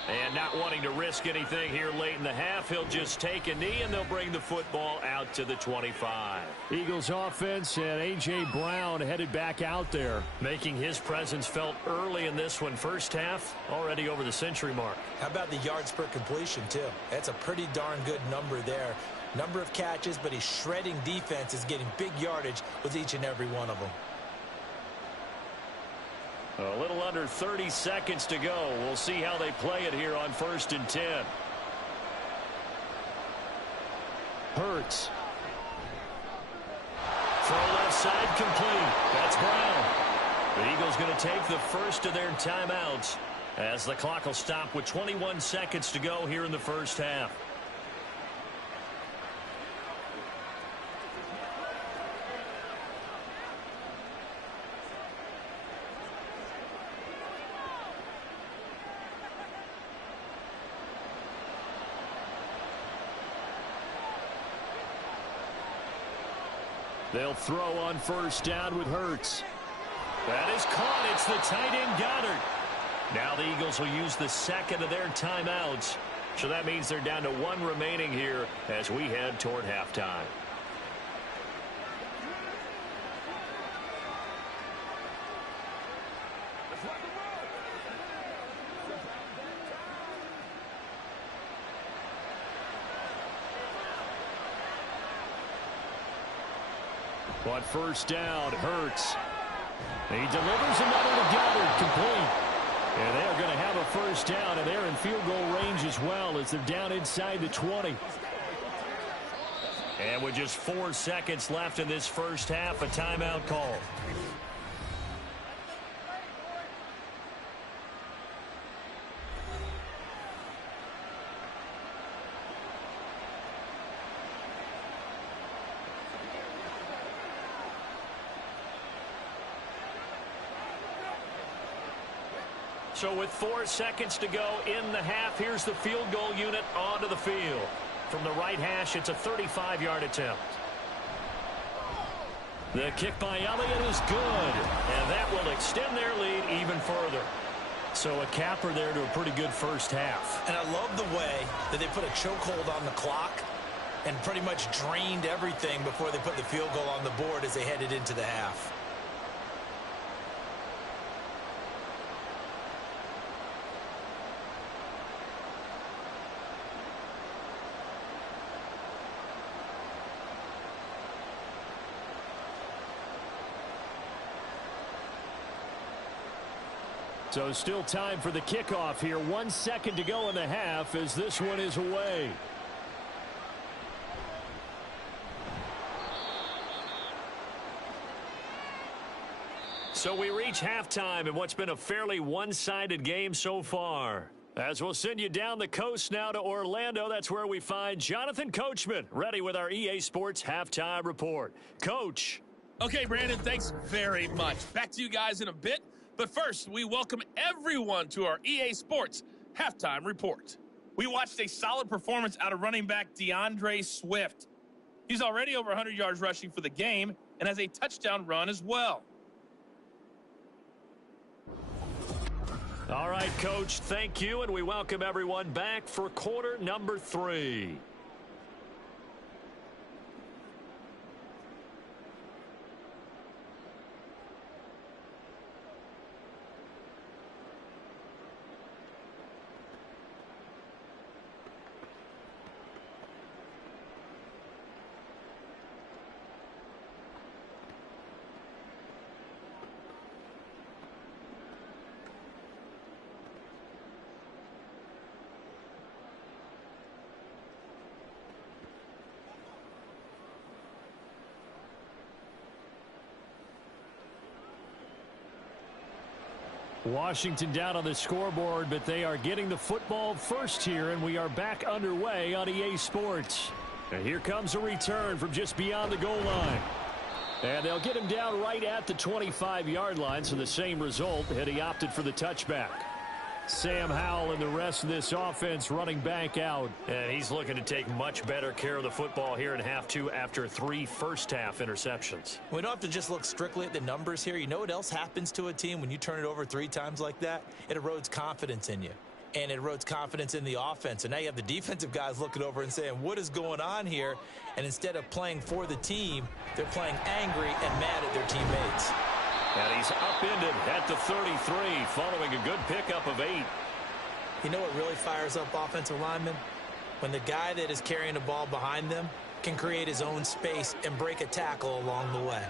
And not wanting to risk anything here late in the half, he'll just take a knee, and they'll bring the football out to the 25. Eagles offense and A.J. Brown headed back out there. Making his presence felt early in this one. 1st half, already over the century mark. How about the yards per completion, too? That's a pretty darn good number there. Number of catches, but he's shredding defense, is getting big yardage with each and every one of them. A little under 30 seconds to go. We'll see how they play it here on 1st and 10. Hurts. Throw left side complete. That's Brown. The Eagles going to take the first of their timeouts as the clock will stop with 21 seconds to go here in the first half. They'll throw on first down with Hurts. That is caught. It's the tight end Goddard. Now the Eagles will use the second of their timeouts. So that means they're down to one remaining here as we head toward halftime. On first down, Hurts. He delivers another to Goddard, complete. And they're going to have a first down, and they're in field goal range as well as they're down inside the 20. And with just 4 seconds left in this first half, a timeout call. So with 4 seconds to go in the half, here's the field goal unit onto the field. From the right hash, it's a 35-yard attempt. The kick by Elliott is good, and that will extend their lead even further. So a capper there to a pretty good first half. And I love the way that they put a chokehold on the clock and pretty much drained everything before they put the field goal on the board as they headed into the half. So still time for the kickoff here. 1 second to go in the half as this one is away. So we reach halftime in what's been a fairly one-sided game so far. As we'll send you down the coast now to Orlando, that's where we find Jonathan Coachman, ready with our EA Sports Halftime Report. Coach. Okay, Brandon, thanks very much. Back to you guys in a bit. But first, we welcome everyone to our EA Sports Halftime Report. We watched a solid performance out of running back DeAndre Swift. He's already over 100 yards rushing for the game and has a touchdown run as well. All right, Coach, thank you, and we welcome everyone back for quarter number 3. Washington down on the scoreboard, but they are getting the football first here, and we are back underway on EA Sports. And here comes a return from just beyond the goal line. And they'll get him down right at the 25-yard line, so the same result, and he opted for the touchback. Sam Howell and the rest of this offense running back out. And he's looking to take much better care of the football here in half 2 after 3 first-half interceptions. We don't have to just look strictly at the numbers here. You know what else happens to a team when you turn it over 3 times like that? It erodes confidence in you. And it erodes confidence in the offense. And now you have the defensive guys looking over and saying, what is going on here? And instead of playing for the team, they're playing angry and mad at their teammates. And he's upended at the 33 following a good pickup of 8. You know what really fires up offensive linemen? When the guy that is carrying the ball behind them can create his own space and break a tackle along the way.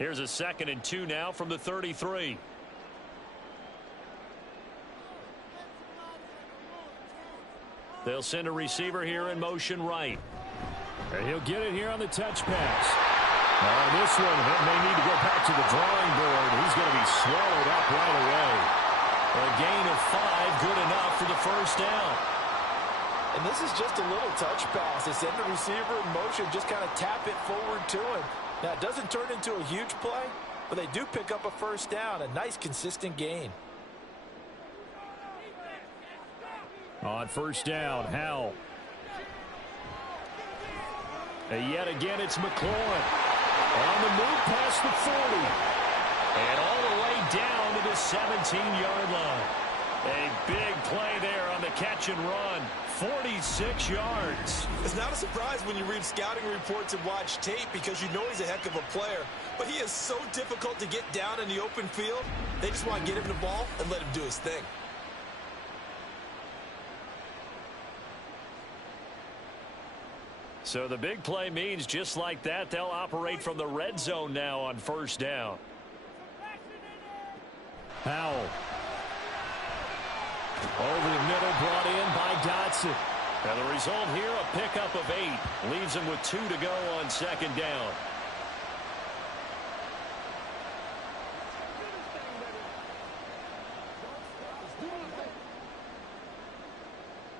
Here's a 2nd and 2 now from the 33. They'll send a receiver here in motion right. And he'll get it here on the touch pass. This one may need to go back to the drawing board. He's going to be swallowed up right away. A gain of 5, good enough for the first down. And this is just a little touch pass. They send the receiver in motion, just kind of tap it forward to him. Now, it doesn't turn into a huge play, but they do pick up a first down, a nice, consistent gain. On first down, Howell. And yet again, it's McLaurin. On the move past the 40. And all the way down to the 17-yard line. A big play there on the catch and run. 46 yards. It's not a surprise when you read scouting reports and watch tape because you know he's a heck of a player. But he is so difficult to get down in the open field. They just want to get him the ball and let him do his thing. So the big play means just like that, they'll operate from the red zone now on first down. Howell. Over the middle, brought in by Dotson. And the result here, a pickup of 8. Leaves him with 2 to go on second down.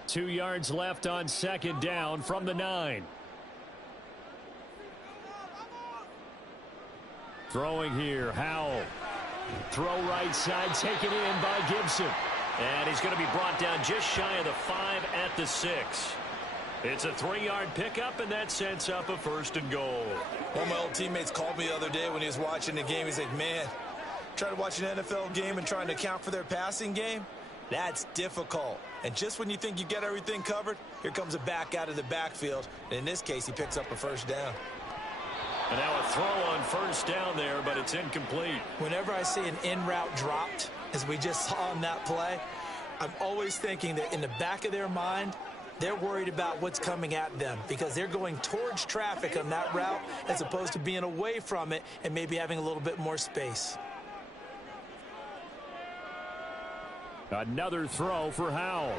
Two yards left on second down from the 9. Throwing here, Howell. Throw right side, taken in by Gibson. And he's going to be brought down just shy of the 5 at the 6. It's a 3-yard pickup, and that sets up a first and goal. One of my old teammates called me the other day when he was watching the game. He's like, man, trying to watch an NFL game and trying to account for their passing game, that's difficult. And just when you think you get everything covered, here comes a back out of the backfield. And in this case, he picks up a first down. And now a throw on first down there, but it's incomplete. Whenever I see an in-route dropped, as we just saw on that play, I'm always thinking that in the back of their mind, they're worried about what's coming at them because they're going towards traffic on that route as opposed to being away from it and maybe having a little bit more space. Another throw for Howell.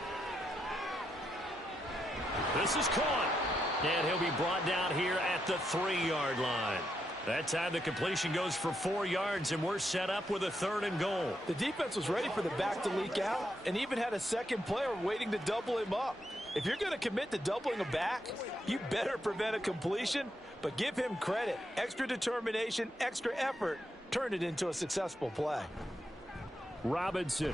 This is caught. And he'll be brought down here at the 3-yard line. That time the completion goes for 4 yards, and we're set up with a 3rd and goal. The defense was ready for the back to leak out and even had a second player waiting to double him up. If you're going to commit to doubling a back, you better prevent a completion, but give him credit. Extra determination, extra effort turned it into a successful play. Robinson.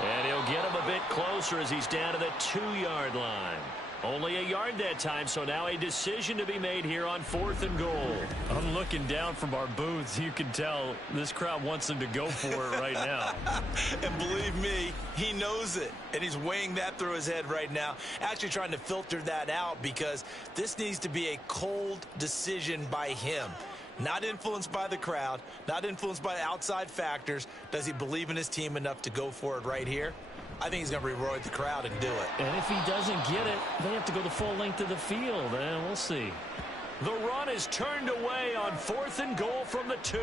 And he'll get him a bit closer as he's down to the 2-yard line. Only a yard that time, so now a decision to be made here on 4th and goal. I'm looking down from our booths. You can tell this crowd wants them to go for it right now. And believe me, he knows it. And he's weighing that through his head right now. Actually trying to filter that out because this needs to be a cold decision by him. Not influenced by the crowd, not influenced by outside factors. Does he believe in his team enough to go for it right here? I think he's going to reward the crowd and do it. And if he doesn't get it, they have to go the full length of the field. And we'll see. The run is turned away on 4th and goal from the 2.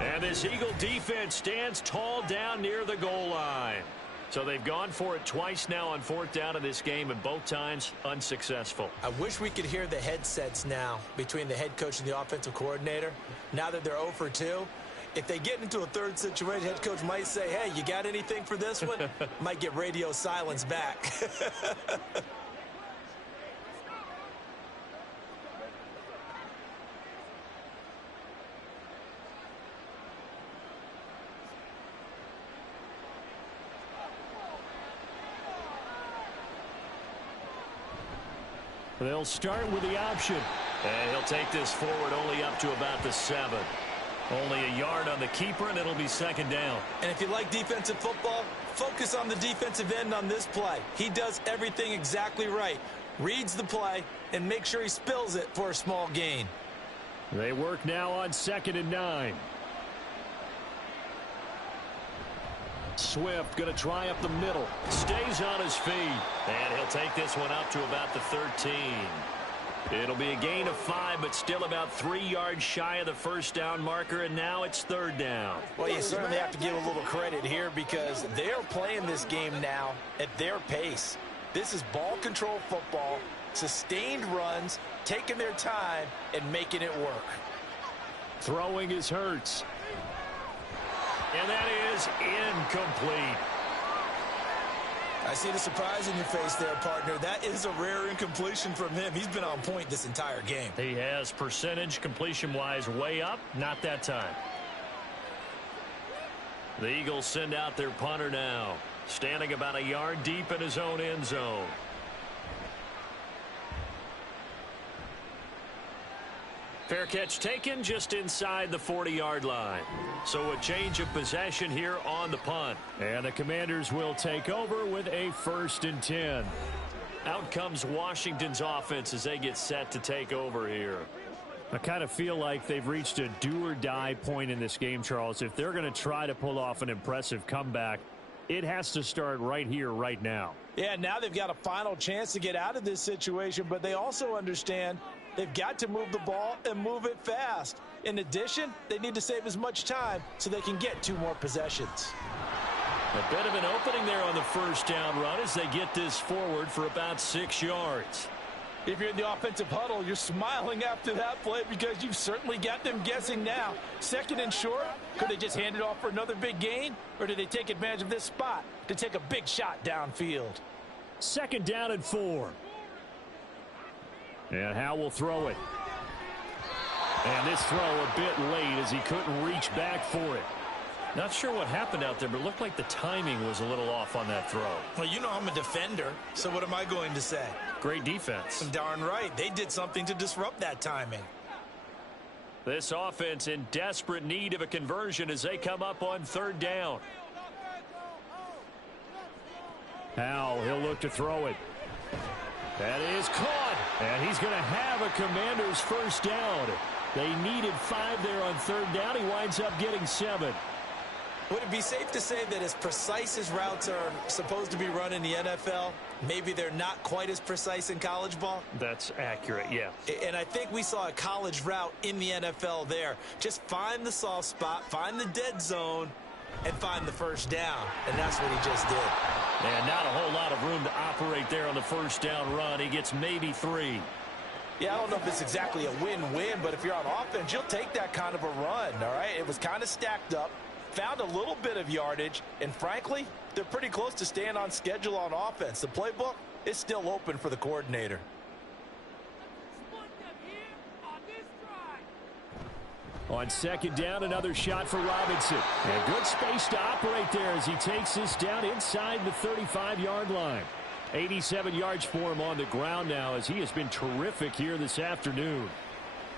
And this Eagle defense stands tall down near the goal line. So they've gone for it twice now on 4th down in this game, and both times unsuccessful. I wish we could hear the headsets now between the head coach and the offensive coordinator. Now that they're 0 for 2. If they get into a third situation, head coach might say, hey, you got anything for this one? Might get radio silence back. They'll start with the option. And he'll take this forward only up to about the 7. Only a yard on the keeper, and it'll be 2nd down. And if you like defensive football, focus on the defensive end on this play. He does everything exactly right. Reads the play and make sure he spills it for a small gain. They work now on 2nd and 9. Swift going to try up the middle. Stays on his feet. And he'll take this one up to about the 13. It'll be a gain of 5, but still about 3 yards shy of the first down marker, and now it's 3rd down. Well, you certainly have to give a little credit here because they're playing this game now at their pace. This is ball control football, sustained runs, taking their time, and making it work. Throwing is Hurts. And that is incomplete. I see the surprise in your face there, partner. That is a rare incompletion from him. He's been on point this entire game. He has percentage completion-wise way up. Not that time. The Eagles send out their punter now. Standing about a yard deep in his own end zone. Fair catch taken just inside the 40-yard line. So a change of possession here on the punt. And the Commanders will take over with a 1st and 10. Out comes Washington's offense as they get set to take over here. I kind of feel like they've reached a do-or-die point in this game, Charles. If they're going to try to pull off an impressive comeback, it has to start right here, right now. Yeah, now they've got a final chance to get out of this situation, but they also understand they've got to move the ball and move it fast. In addition, they need to save as much time so they can get 2 more possessions. A bit of an opening there on the first down run as they get this forward for about 6 yards. If you're in the offensive huddle, you're smiling after that play because you've certainly got them guessing now. 2nd and short, could they just hand it off for another big gain? Or did they take advantage of this spot to take a big shot downfield? 2nd down and 4. And Howe will throw it. And this throw a bit late as he couldn't reach back for it. Not sure what happened out there, but it looked like the timing was a little off on that throw. Well, you know I'm a defender, so what am I going to say? Great defense. Darn right. They did something to disrupt that timing. This offense in desperate need of a conversion as they come up on 3rd down. Howe, he'll look to throw it. That is caught. And he's going to have a Commander's 1st down. They needed 5 there on 3rd down. He winds up getting 7. Would it be safe to say that as precise as routes are supposed to be run in the NFL, maybe they're not quite as precise in college ball? That's accurate, yeah. And I think we saw a college route in the NFL there. Just find the soft spot, find the dead zone, and find the 1st down. And that's what he just did. And not a whole lot of room to operate there on the 1st down run. He gets maybe 3. Yeah, I don't know if it's exactly a win-win, but if you're on offense, you'll take that kind of a run, all right? It was kind of stacked up. Found a little bit of yardage, and frankly, they're pretty close to staying on schedule on offense. The playbook is still open for the coordinator. On 2nd down, another shot for Robinson. And good space to operate there as he takes this down inside the 35-yard line. 87 yards for him on the ground now as he has been terrific here this afternoon.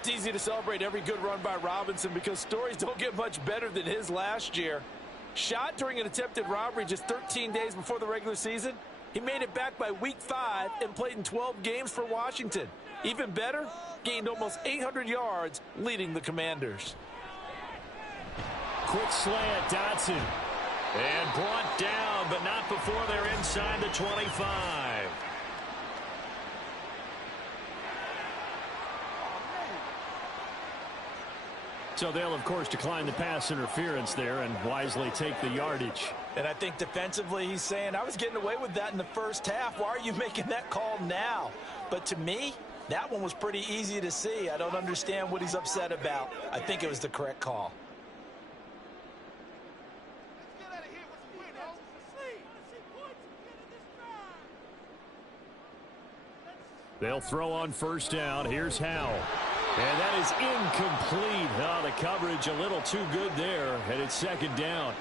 It's easy to celebrate every good run by Robinson because stories don't get much better than his last year. Shot during an attempted robbery just 13 days before the regular season. He made it back by week 5 and played in 12 games for Washington. Even better, gained almost 800 yards leading the Commanders. Quick slant, Dotson. And brought down, but not before they're inside the 25. So they'll, of course, decline the pass interference there and wisely take the yardage. And I think defensively he's saying, I was getting away with that in the first half. Why are you making that call now? But to me, that one was pretty easy to see. I don't understand what he's upset about. I think it was the correct call. They'll throw on 1st down. Here's Howe. And that is incomplete. Oh, the coverage a little too good there, and it's 2nd down.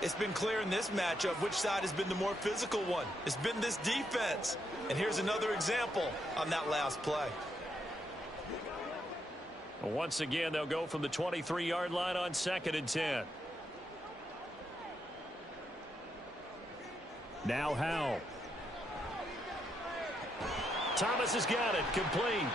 It's been clear in this matchup which side has been the more physical one. It's been this defense. And here's another example on that last play. Once again, they'll go from the 23-yard line on 2nd and 10. Now Howe. Thomas has got it. Complete.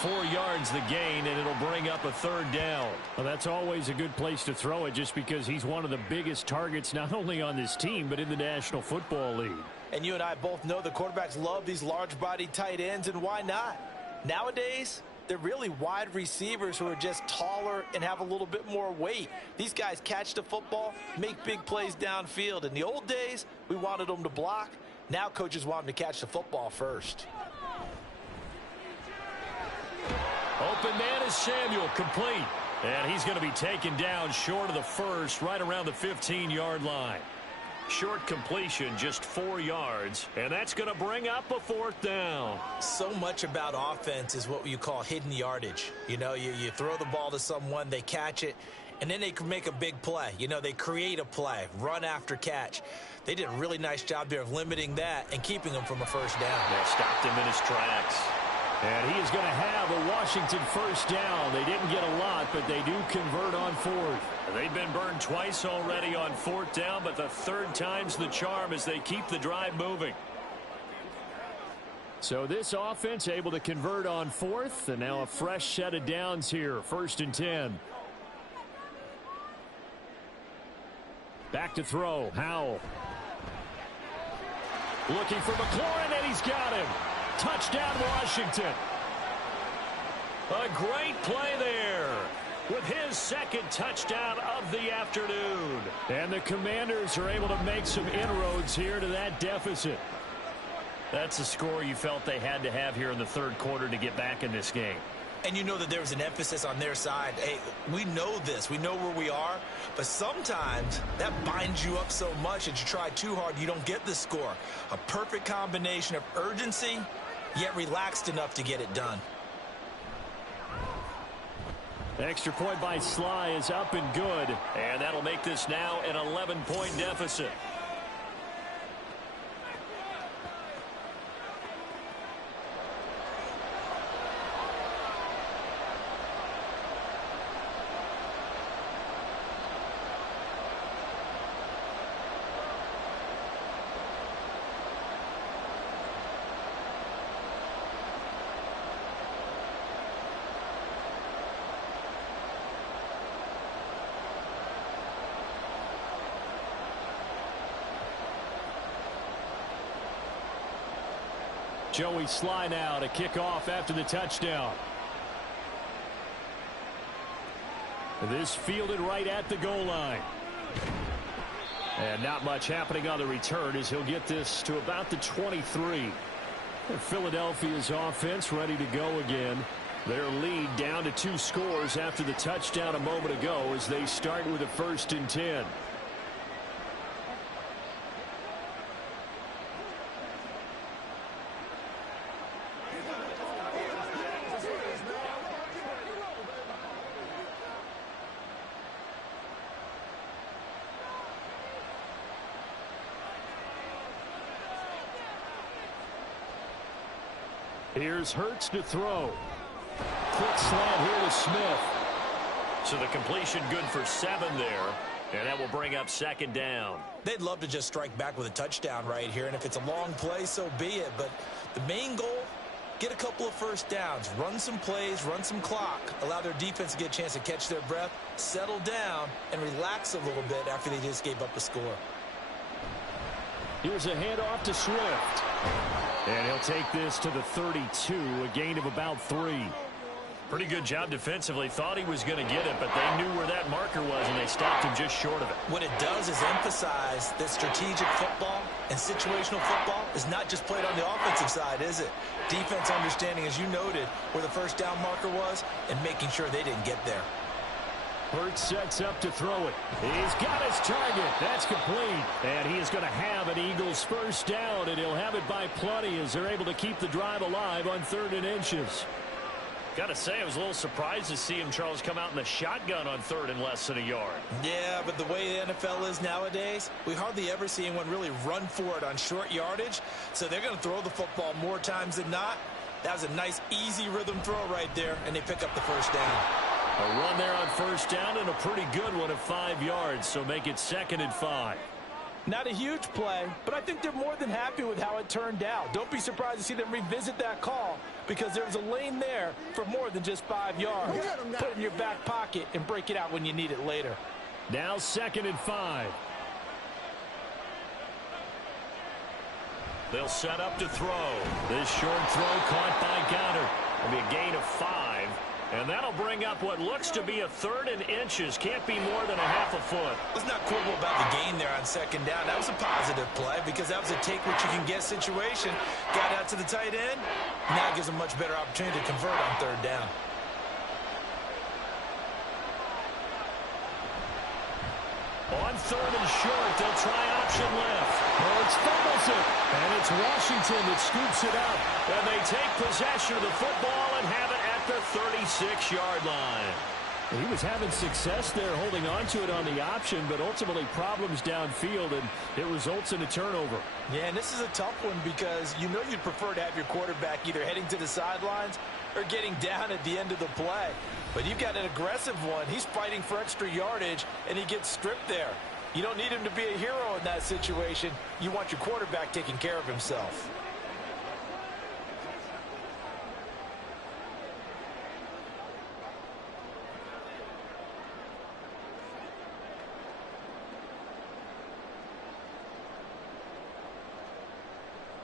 4 yards the gain, and it'll bring up a 3rd down. Well, that's always a good place to throw it just because he's one of the biggest targets not only on this team but in the National Football League. And you and I both know the quarterbacks love these large-bodied tight ends, and why not? Nowadays, they're really wide receivers who are just taller and have a little bit more weight. These guys catch the football, make big plays downfield. In the old days, we wanted them to block. Now coaches want them to catch the football first. Open man is Samuel, complete. And he's going to be taken down short of the first, right around the 15-yard line. Short completion, just 4 yards, and that's going to bring up a 4th down. So much about offense is what you call hidden yardage. You know, you throw the ball to someone, they catch it, and then they can make a big play. You know, they create a play, run after catch. They did a really nice job there of limiting that and keeping him from a first down. They stopped him in his tracks. And he is going to have a Washington first down. They didn't get a lot, but they do convert on 4th. They've been burned twice already on 4th down, but the 3rd time's the charm as they keep the drive moving. So this offense able to convert on 4th, and now a fresh set of downs here, 1st and 10. Back to throw, Howell. Looking for McLaurin, and he's got him. Touchdown, Washington. A great play there with his 2nd touchdown of the afternoon. And the Commanders are able to make some inroads here to that deficit. That's a score you felt they had to have here in the 3rd quarter to get back in this game. And you know that there was an emphasis on their side. Hey, we know this. We know where we are. But sometimes that binds you up so much that you try too hard, you don't get the score. A perfect combination of urgency, yet relaxed enough to get it done. Extra point by Sly is up and good. And that'll make this now an 11-point deficit. Joey Sly now to kick off after the touchdown. This fielded right at the goal line. And not much happening on the return as he'll get this to about the 23. And Philadelphia's offense ready to go again. Their lead down to 2 scores after the touchdown a moment ago as they start with a 1st and 10. Here's Hurts to throw. Quick slant here to Smith. So the completion good for 7 there. And that will bring up 2nd down. They'd love to just strike back with a touchdown right here. And if it's a long play, so be it. But the main goal, get a couple of first downs. Run some plays, run some clock. Allow their defense to get a chance to catch their breath, settle down, and relax a little bit after they just gave up a score. Here's a handoff to Swift. And he'll take this to the 32, a gain of about 3. Pretty good job defensively. Thought he was going to get it, but they knew where that marker was, and they stopped him just short of it. What it does is emphasize that strategic football and situational football is not just played on the offensive side, is it? Defense understanding, as you noted, where the first down marker was and making sure they didn't get there. Hurts sets up to throw it. He's got his target. That's complete. And he is going to have an Eagles first down, and he'll have it by plenty as they're able to keep the drive alive on 3rd and inches. Got to say, I was a little surprised to see him, Charles, come out in the shotgun on 3rd and less than a yard. Yeah, but the way the NFL is nowadays, we hardly ever see anyone really run for it on short yardage. So they're going to throw the football more times than not. That was a nice, easy rhythm throw right there, and they pick up the first down. A run there on first down and a pretty good one of 5 yards, so make it 2nd and 5. Not a huge play, but I think they're more than happy with how it turned out. Don't be surprised to see them revisit that call because there's a lane there for more than just 5 yards. Put it in your back pocket and break it out when you need it later. Now 2nd and 5. They'll set up to throw. This short throw caught by Goddard. It'll be a gain of 5. And that'll bring up what looks to be a 3rd and inches. Can't be more than a half a foot. Let's not quibble about the gain there on 2nd down. That was a positive play because that was a take what you can get situation. Got out to the tight end. Now it gives a much better opportunity to convert on 3rd down. On 3rd and short, they'll try option left. Hurts fumbles it. And it's Washington that scoops it up. And they take possession of the football and have it at the 36-yard line. He was having success there holding on to it on the option, but ultimately problems downfield, and it results in a turnover. Yeah, and this is a tough one because you know you'd prefer to have your quarterback either heading to the sidelines or getting down at the end of the play. But you've got an aggressive one. He's fighting for extra yardage, and he gets stripped there. You don't need him to be a hero in that situation. You want your quarterback taking care of himself.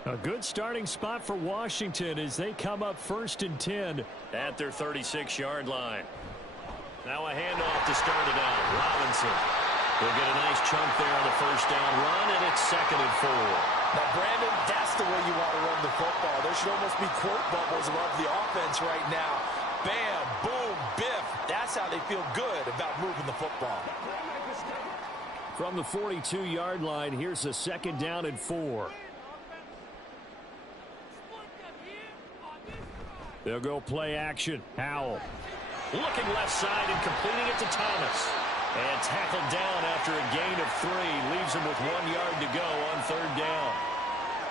A good starting spot for Washington as they come up 1st and 10 at their 36-yard line. Now a handoff to start it out. Robinson will get a nice chunk there on the 1st down run, and it's 2nd and 4. Now, Brandon, that's the way you want to run the football. There should almost be quote bubbles above the offense right now. Bam, boom, biff. That's how they feel good about moving the football. From the 42-yard line, here's a 2nd down and 4. They'll go play action. Howell looking left side and completing it to Thomas. And tackled down after a gain of 3. Leaves him with 1 yard to go on 3rd down.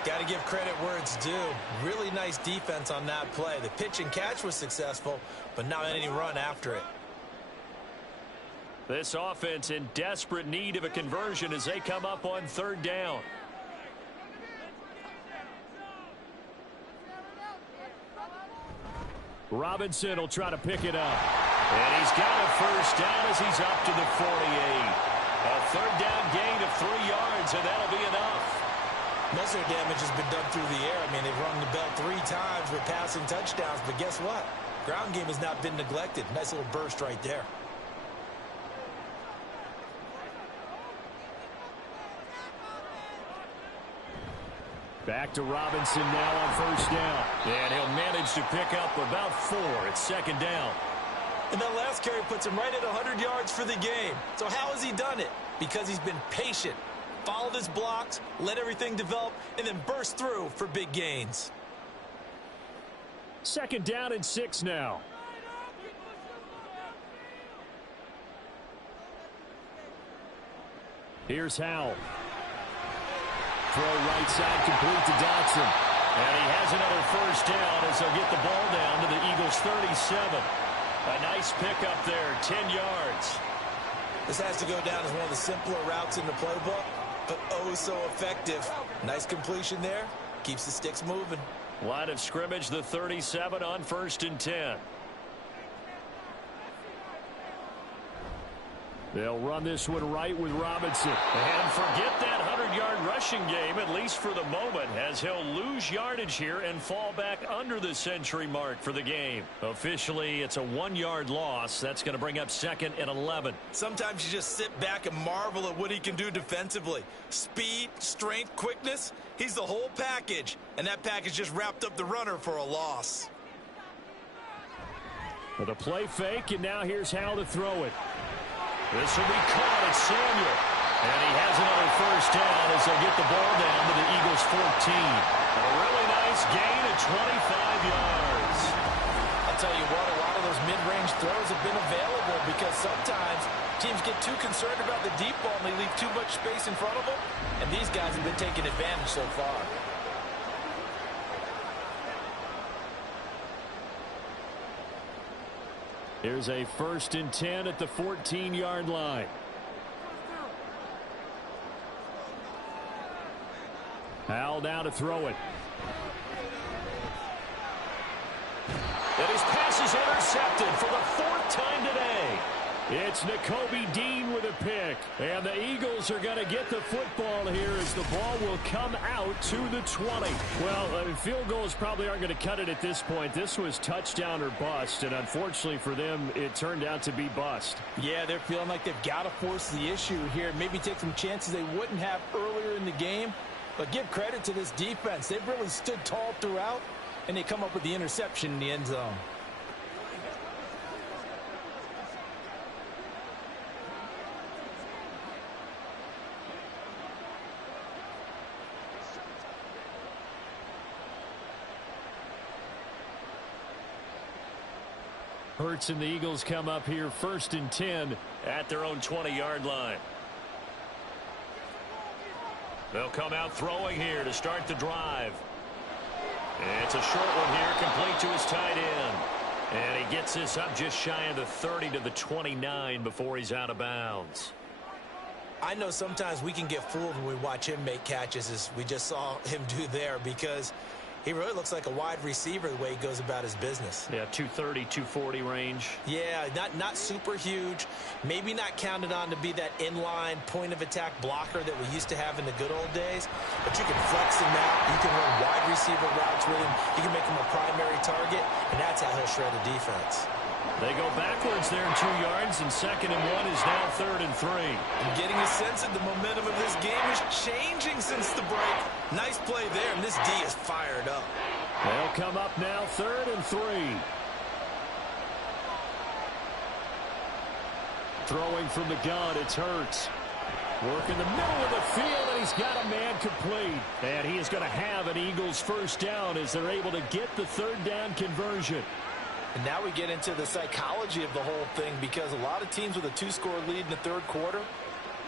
Got to give credit where it's due. Really nice defense on that play. The pitch and catch was successful, but not any run after it. This offense in desperate need of a conversion as they come up on 3rd down. Robinson will try to pick it up. And he's got a 1st down as he's up to the 48. A 3rd down gain of 3 yards, and that'll be enough. Most of their damage has been done through the air. I mean, they've rung the bell 3 times with passing touchdowns, but guess what? Ground game has not been neglected. Nice little burst right there. Back to Robinson now on 1st down. And he'll manage to pick up about 4 at 2nd down. And that last carry puts him right at 100 yards for the game. So how has he done it? Because he's been patient, followed his blocks, let everything develop, and then burst through for big gains. 2nd down and 6 now. Here's Howell. Throw right side complete to Dotson. And he has another 1st down as they'll get the ball down to the Eagles' 37. A nice pickup there, 10 yards. This has to go down as one of the simpler routes in the playbook, but oh so effective. Nice completion there. Keeps the sticks moving. Line of scrimmage, the 37 on 1st and 10. They'll run this one right with Robinson. And forget that 100-yard rushing game, at least for the moment, as he'll lose yardage here and fall back under the century mark for the game. Officially, it's a 1-yard loss. That's going to bring up 2nd and 11. Sometimes you just sit back and marvel at what he can do defensively. Speed, strength, quickness, he's the whole package. And that package just wrapped up the runner for a loss. With a play fake, and now here's Howell to throw it. This will be caught at Samuel. And he has another 1st down as they get the ball down to the Eagles' 14. A really nice gain of 25 yards. I'll tell you what, a lot of those mid-range throws have been available because sometimes teams get too concerned about the deep ball and they leave too much space in front of them. And these guys have been taking advantage so far. Here's a 1st and 10 at the 14-yard line. Howell now to throw it. And his pass is intercepted for the 4th time today. It's Nakobe Dean with a pick. And the Eagles are going to get the football here as the ball will come out to the 20. Well, field goals probably aren't going to cut it at this point. This was touchdown or bust, and unfortunately for them, it turned out to be bust. Yeah, they're feeling like they've got to force the issue here. Maybe take some chances they wouldn't have earlier in the game. But give credit to this defense. They've really stood tall throughout, and they come up with the interception in the end zone. Hurts and the Eagles come up here 1st and 10 at their own 20-yard line. They'll come out throwing here to start the drive. And it's a short one here, complete to his tight end. And he gets this up just shy of the 30 to the 29 before he's out of bounds. I know sometimes we can get fooled when we watch him make catches, as we just saw him do there, because he really looks like a wide receiver the way he goes about his business. Yeah, 230, 240 range. Yeah, not super huge. Maybe not counted on to be that inline point-of-attack blocker that we used to have in the good old days. But you can flex him out. You can run wide receiver routes with him. You can make him a primary target, and that's how he'll shred a defense. They go backwards there in 2 yards, and 2nd and 1 is now 3rd and 3. I'm getting a sense that the momentum of this game is changing since the break. Nice play there, and this D is fired up. They'll come up now 3rd and 3. Throwing from the gun, it's Hurts. Work in the middle of the field, and he's got a man complete. And he is going to have an Eagles first down as they're able to get the 3rd down conversion. And now we get into the psychology of the whole thing, because a lot of teams with a 2-score lead in the 3rd quarter,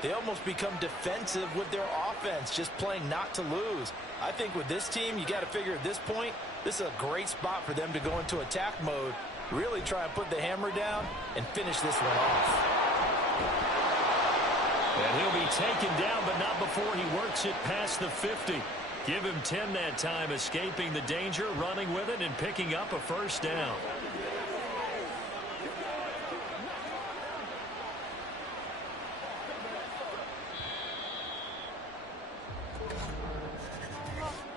they almost become defensive with their offense, just playing not to lose. I think with this team, you got to figure at this point, this is a great spot for them to go into attack mode, really try and put the hammer down and finish this one off. And he'll be taken down, but not before he works it past the 50. Give him 10 that time, escaping the danger, running with it, and picking up a first down.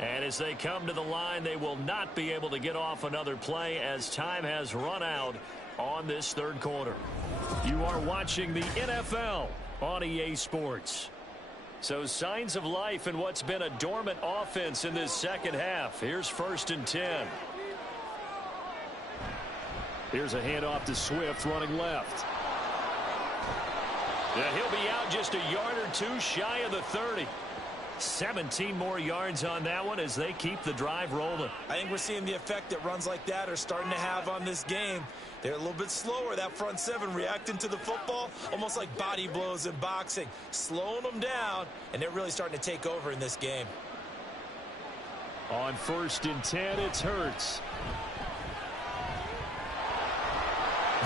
And as they come to the line, they will not be able to get off another play as time has run out on this 3rd quarter. You are watching the NFL on EA Sports. So signs of life in what's been a dormant offense in this 2nd half. Here's 1st and 10. Here's a handoff to Swift running left. Yeah, he'll be out just a yard or 2 shy of the 30. 17 more yards on that one as they keep the drive rolling. I think we're seeing the effect that runs like that are starting to have on this game. They're a little bit slower, that front 7 reacting to the football, almost like body blows in boxing, slowing them down, and they're really starting to take over in this game. On 1st and 10, it's Hurts.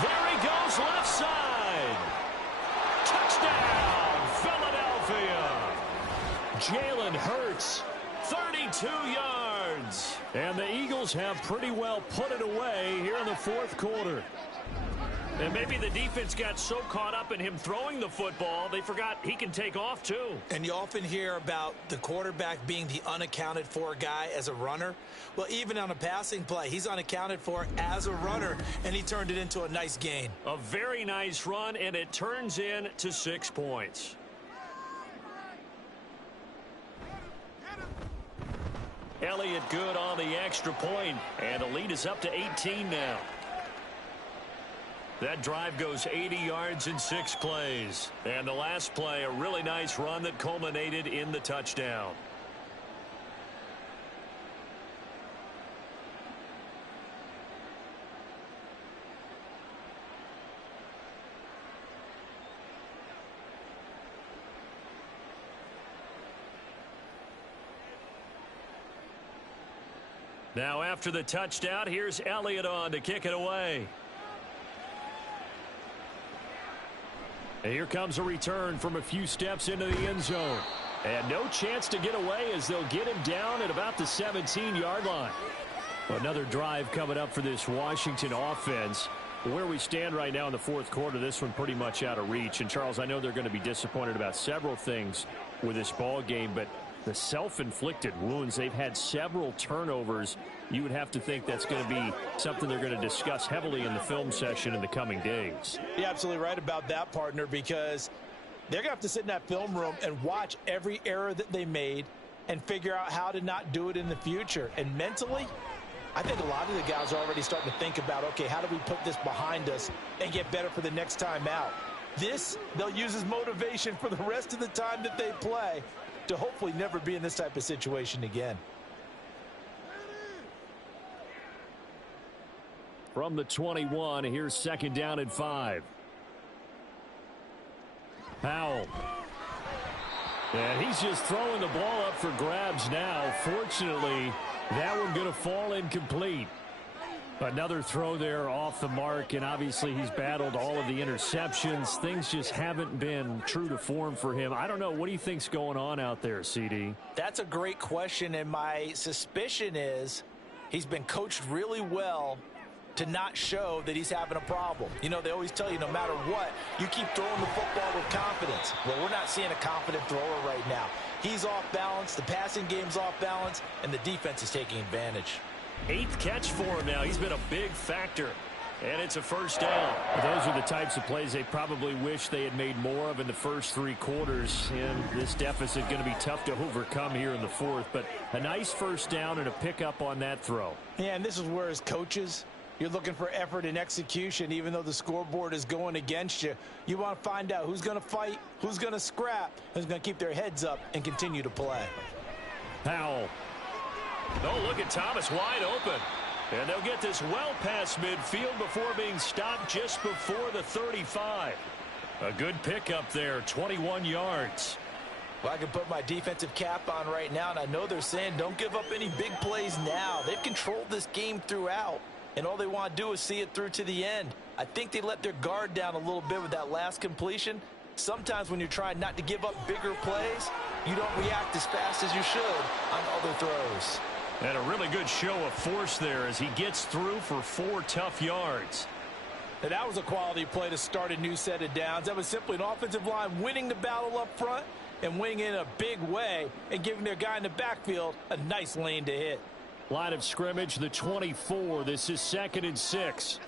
There he goes, left side. Touchdown, Philadelphia. Jalen Hurts, 32 yards. And the Eagles have pretty well put it away here in the 4th quarter. And maybe the defense got so caught up in him throwing the football, they forgot he can take off too. And you often hear about the quarterback being the unaccounted for guy as a runner. Well, even on a passing play, he's unaccounted for as a runner, and he turned it into a nice gain. A very nice run, and it turns into 6 points. Elliott good on the extra point, and the lead is up to 18 now. That drive goes 80 yards in 6 plays. And the last play, a really nice run that culminated in the touchdown. Now after the touchdown, here's Elliott on to kick it away. And here comes a return from a few steps into the end zone. And no chance to get away as they'll get him down at about the 17-yard line. Another drive coming up for this Washington offense. Where we stand right now in the 4th quarter, this one pretty much out of reach. And, Charles, I know they're going to be disappointed about several things with this ball game, but the self-inflicted wounds, they've had several turnovers. You would have to think that's going to be something they're going to discuss heavily in the film session in the coming days. You're absolutely right about that, partner, because they're going to have to sit in that film room and watch every error that they made and figure out how to not do it in the future. And mentally, I think a lot of the guys are already starting to think about, okay, how do we put this behind us and get better for the next time out? This, they'll use as motivation for the rest of the time that they play to hopefully never be in this type of situation again. from the 21. Here's 2nd down and 5. Powell. And he's just throwing the ball up for grabs now. Fortunately, that one going to fall incomplete. Another throw there off the mark, and obviously he's battled all of the interceptions. Things just haven't been true to form for him. I don't know. What do you think's going on out there, CD? That's a great question, and my suspicion is he's been coached really well to not show that he's having a problem. You know, they always tell you no matter what, you keep throwing the football with confidence. Well, we're not seeing a confident thrower right now. He's off balance, the passing game's off balance, and the defense is taking advantage. 8th catch for him now. He's been a big factor. And it's a 1st down. Those are the types of plays they probably wish they had made more of in the first 3 quarters. And this deficit going to be tough to overcome here in the 4th. But a nice 1st down and a pickup on that throw. Yeah, and this is where as coaches, you're looking for effort and execution. Even though the scoreboard is going against you, you want to find out who's going to fight, who's going to scrap, who's going to keep their heads up and continue to play. Powell. Oh, look at Thomas wide open. And they'll get this well past midfield before being stopped just before the 35. A good pickup there, 21 yards. Well, I can put my defensive cap on right now, and I know they're saying don't give up any big plays now. They've controlled this game throughout, and all they want to do is see it through to the end. I think they let their guard down a little bit with that last completion. Sometimes when you're trying not to give up bigger plays, you don't react as fast as you should on other throws. And a really good show of force there as he gets through for 4 tough yards. And that was a quality play to start a new set of downs. That was simply an offensive line winning the battle up front and winning in a big way and giving their guy in the backfield a nice lane to hit. Line of scrimmage, the 24. This is 2nd and 6.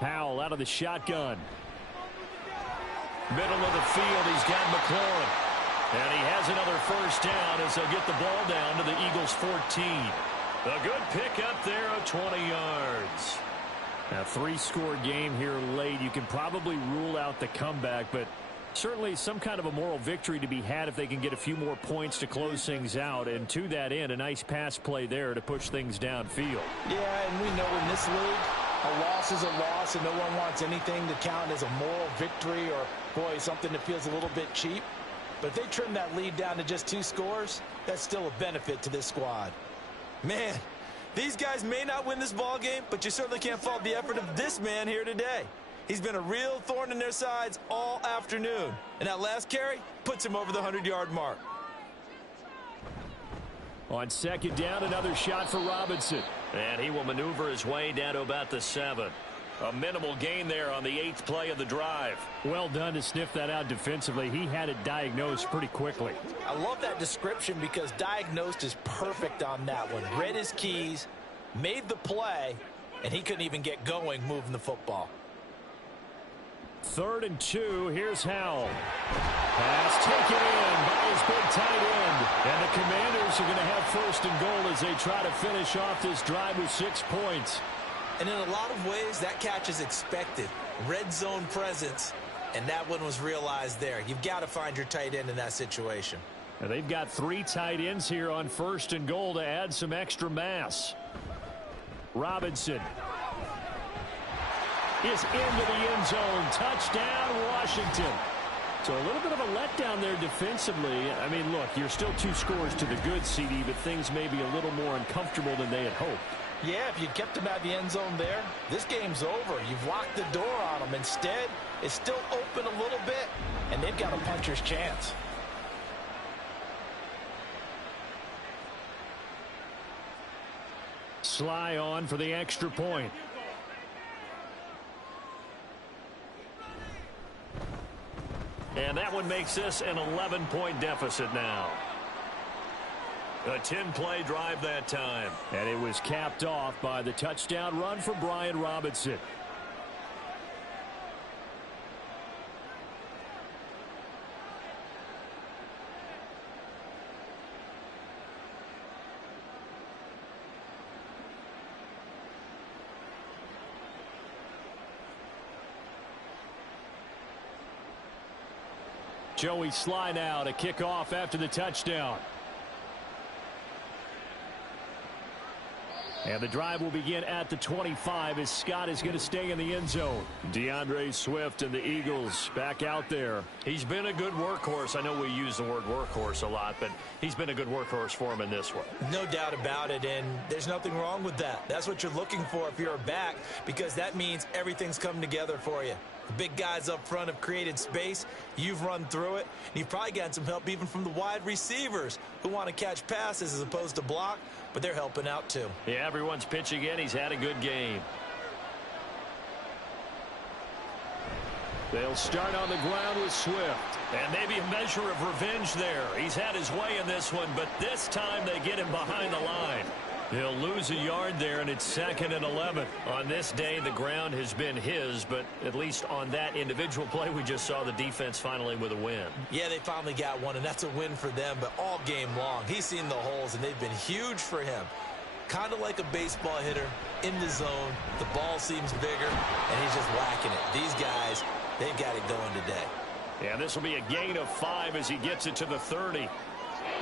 Powell out of the shotgun. Middle of the field, he's got McLaurin. And he has another 1st down as they'll get the ball down to the Eagles' 14. A good pickup there of 20 yards. A 3-score game here late. You can probably rule out the comeback, but certainly some kind of a moral victory to be had if they can get a few more points to close things out. And to that end, a nice pass play there to push things downfield. Yeah, and we know in this league, a loss is a loss, and no one wants anything to count as a moral victory or, boy, something that feels a little bit cheap. But if they trim that lead down to just 2 scores, that's still a benefit to this squad. Man, these guys may not win this ball game, but you certainly can't fault the effort of this man here today. He's been a real thorn in their sides all afternoon. And that last carry puts him over the 100-yard mark. On 2nd down, another shot for Robinson. And he will maneuver his way down to about the 7. A minimal gain there on the 8th play of the drive. Well done to sniff that out defensively. He had it diagnosed pretty quickly. I love that description because diagnosed is perfect on that one. Read his keys, made the play, and he couldn't even get going moving the football. 3rd and 2. Here's Howell. Pass taken in by his big tight end. And the Commanders are going to have 1st and goal as they try to finish off this drive with 6 points. And in a lot of ways, that catch is expected. Red zone presence, and that one was realized there. You've got to find your tight end in that situation. And they've got 3 tight ends here on 1st and goal to add some extra mass. Robinson is into the end zone. Touchdown, Washington. So a little bit of a letdown there defensively. I mean, look, you're still 2 scores to the good, CD, but things may be a little more uncomfortable than they had hoped. Yeah, if you kept him out of the end zone there, this game's over. You've locked the door on him. Instead, it's still open a little bit, and they've got a puncher's chance. Sly on for the extra point. And that one makes this an 11-point deficit now. A 10-play drive that time. And it was capped off by the touchdown run for Brian Robinson. Joey Sly now to kick off after the touchdown. And the drive will begin at the 25 as Scott is going to stay in the end zone. DeAndre Swift and the Eagles back out there. He's been a good workhorse. I know we use the word workhorse a lot, but he's been a good workhorse for him in this one. No doubt about it, and there's nothing wrong with that. That's what you're looking for if you're a back, because that means everything's coming together for you. The big guys up front have created space. You've run through it. And you've probably gotten some help even from the wide receivers who want to catch passes as opposed to block, but they're helping out too. Yeah, everyone's pitching in. He's had a good game. They'll start on the ground with Swift. And maybe a measure of revenge there. He's had his way in this one, but this time they get him behind the line. He'll lose a yard there, and it's 2nd and 11. On this day, the ground has been his, but at least on that individual play, we just saw the defense finally with a win. Yeah, they finally got one, and that's a win for them, but all game long, he's seen the holes, and they've been huge for him. Kind of like a baseball hitter in the zone. The ball seems bigger, and he's just whacking it. These guys, they've got it going today. Yeah, this will be a gain of 5 as he gets it to the 30.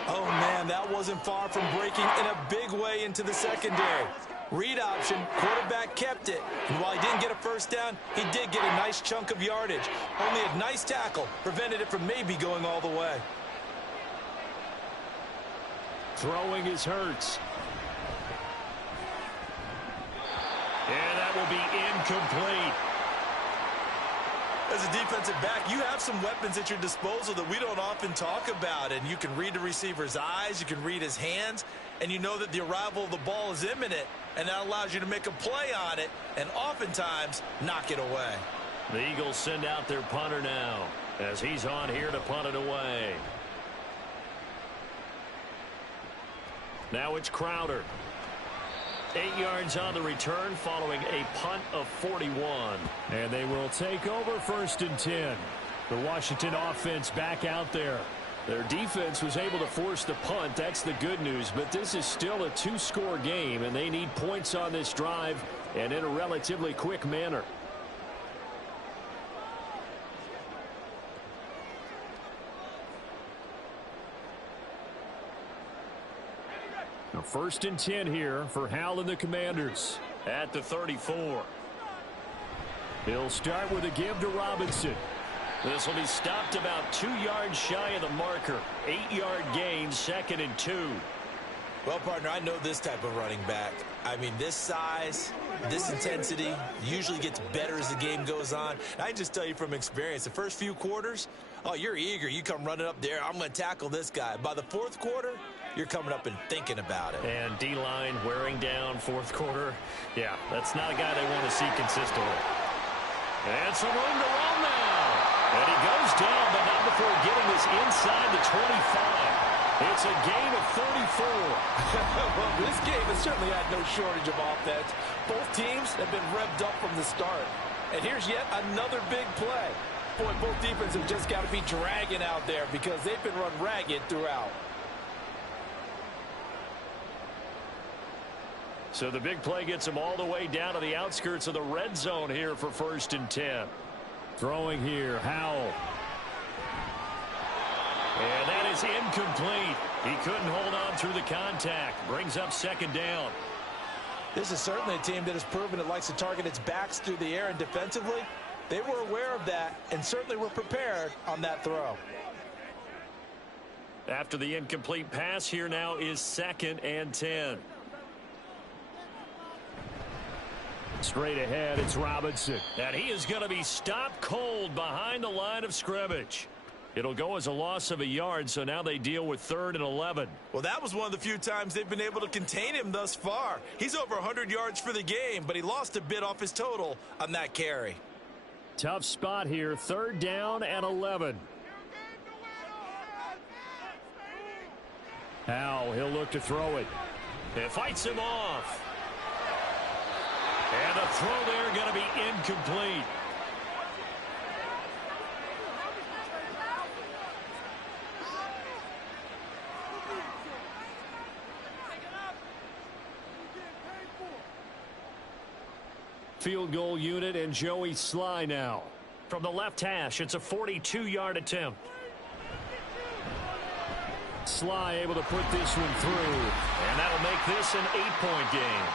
Oh, man, that wasn't far from breaking in a big way into the secondary. Read option, quarterback kept it. And while he didn't get a first down, he did get a nice chunk of yardage. Only a nice tackle prevented it from maybe going all the way. Throwing is Hurts. And that will be incomplete. As a defensive back, you have some weapons at your disposal that we don't often talk about. And you can read the receiver's eyes, you can read his hands, and you know that the arrival of the ball is imminent, and that allows you to make a play on it and oftentimes knock it away. The Eagles send out their punter now as he's on here to punt it away. Now it's Crowder. 8 yards on the return following a punt of 41. And they will take over 1st and 10. The Washington offense back out there. Their defense was able to force the punt. That's the good news. But this is still a 2-score game, and they need points on this drive and in a relatively quick manner. Now 1st and 10 here for Hal and the Commanders. At the 34. He'll start with a give to Robinson. This will be stopped about 2 yards shy of the marker. 8-yard gain, 2nd and 2. Well, partner, I know this type of running back. I mean, this size, this intensity usually gets better as the game goes on. And I just tell you from experience, the first few quarters, oh, you're eager. You come running up there. I'm going to tackle this guy. By the 4th quarter, you're coming up and thinking about it. And D-line wearing down 4th quarter. Yeah, that's not a guy they want to see consistently. And some room to run now. And he goes down, but not before getting this inside the 25. It's a gain of 34. Well, this game has certainly had no shortage of offense. Both teams have been revved up from the start. And here's yet another big play. Boy, both defenses have just got to be dragging out there because they've been run ragged throughout. So the big play gets him all the way down to the outskirts of the red zone here for 1st and 10. Throwing here, Howell. And that is incomplete. He couldn't hold on through the contact. Brings up 2nd down. This is certainly a team that has proven it likes to target its backs through the air, and defensively, they were aware of that and certainly were prepared on that throw. After the incomplete pass, here now is 2nd and 10. Straight ahead, it's Robinson. And he is going to be stopped cold behind the line of scrimmage. It'll go as a loss of a yard, so now they deal with 3rd and 11. Well, that was one of the few times they've been able to contain him thus far. He's over 100 yards for the game, but he lost a bit off his total on that carry. Tough spot here, 3rd down and 11. Howell, he'll look to throw it. It fights him off. And the throw there going to be incomplete. Field goal unit and Joey Sly now. From the left hash, it's a 42-yard attempt. Sly able to put this one through. And that'll make this an 8-point game.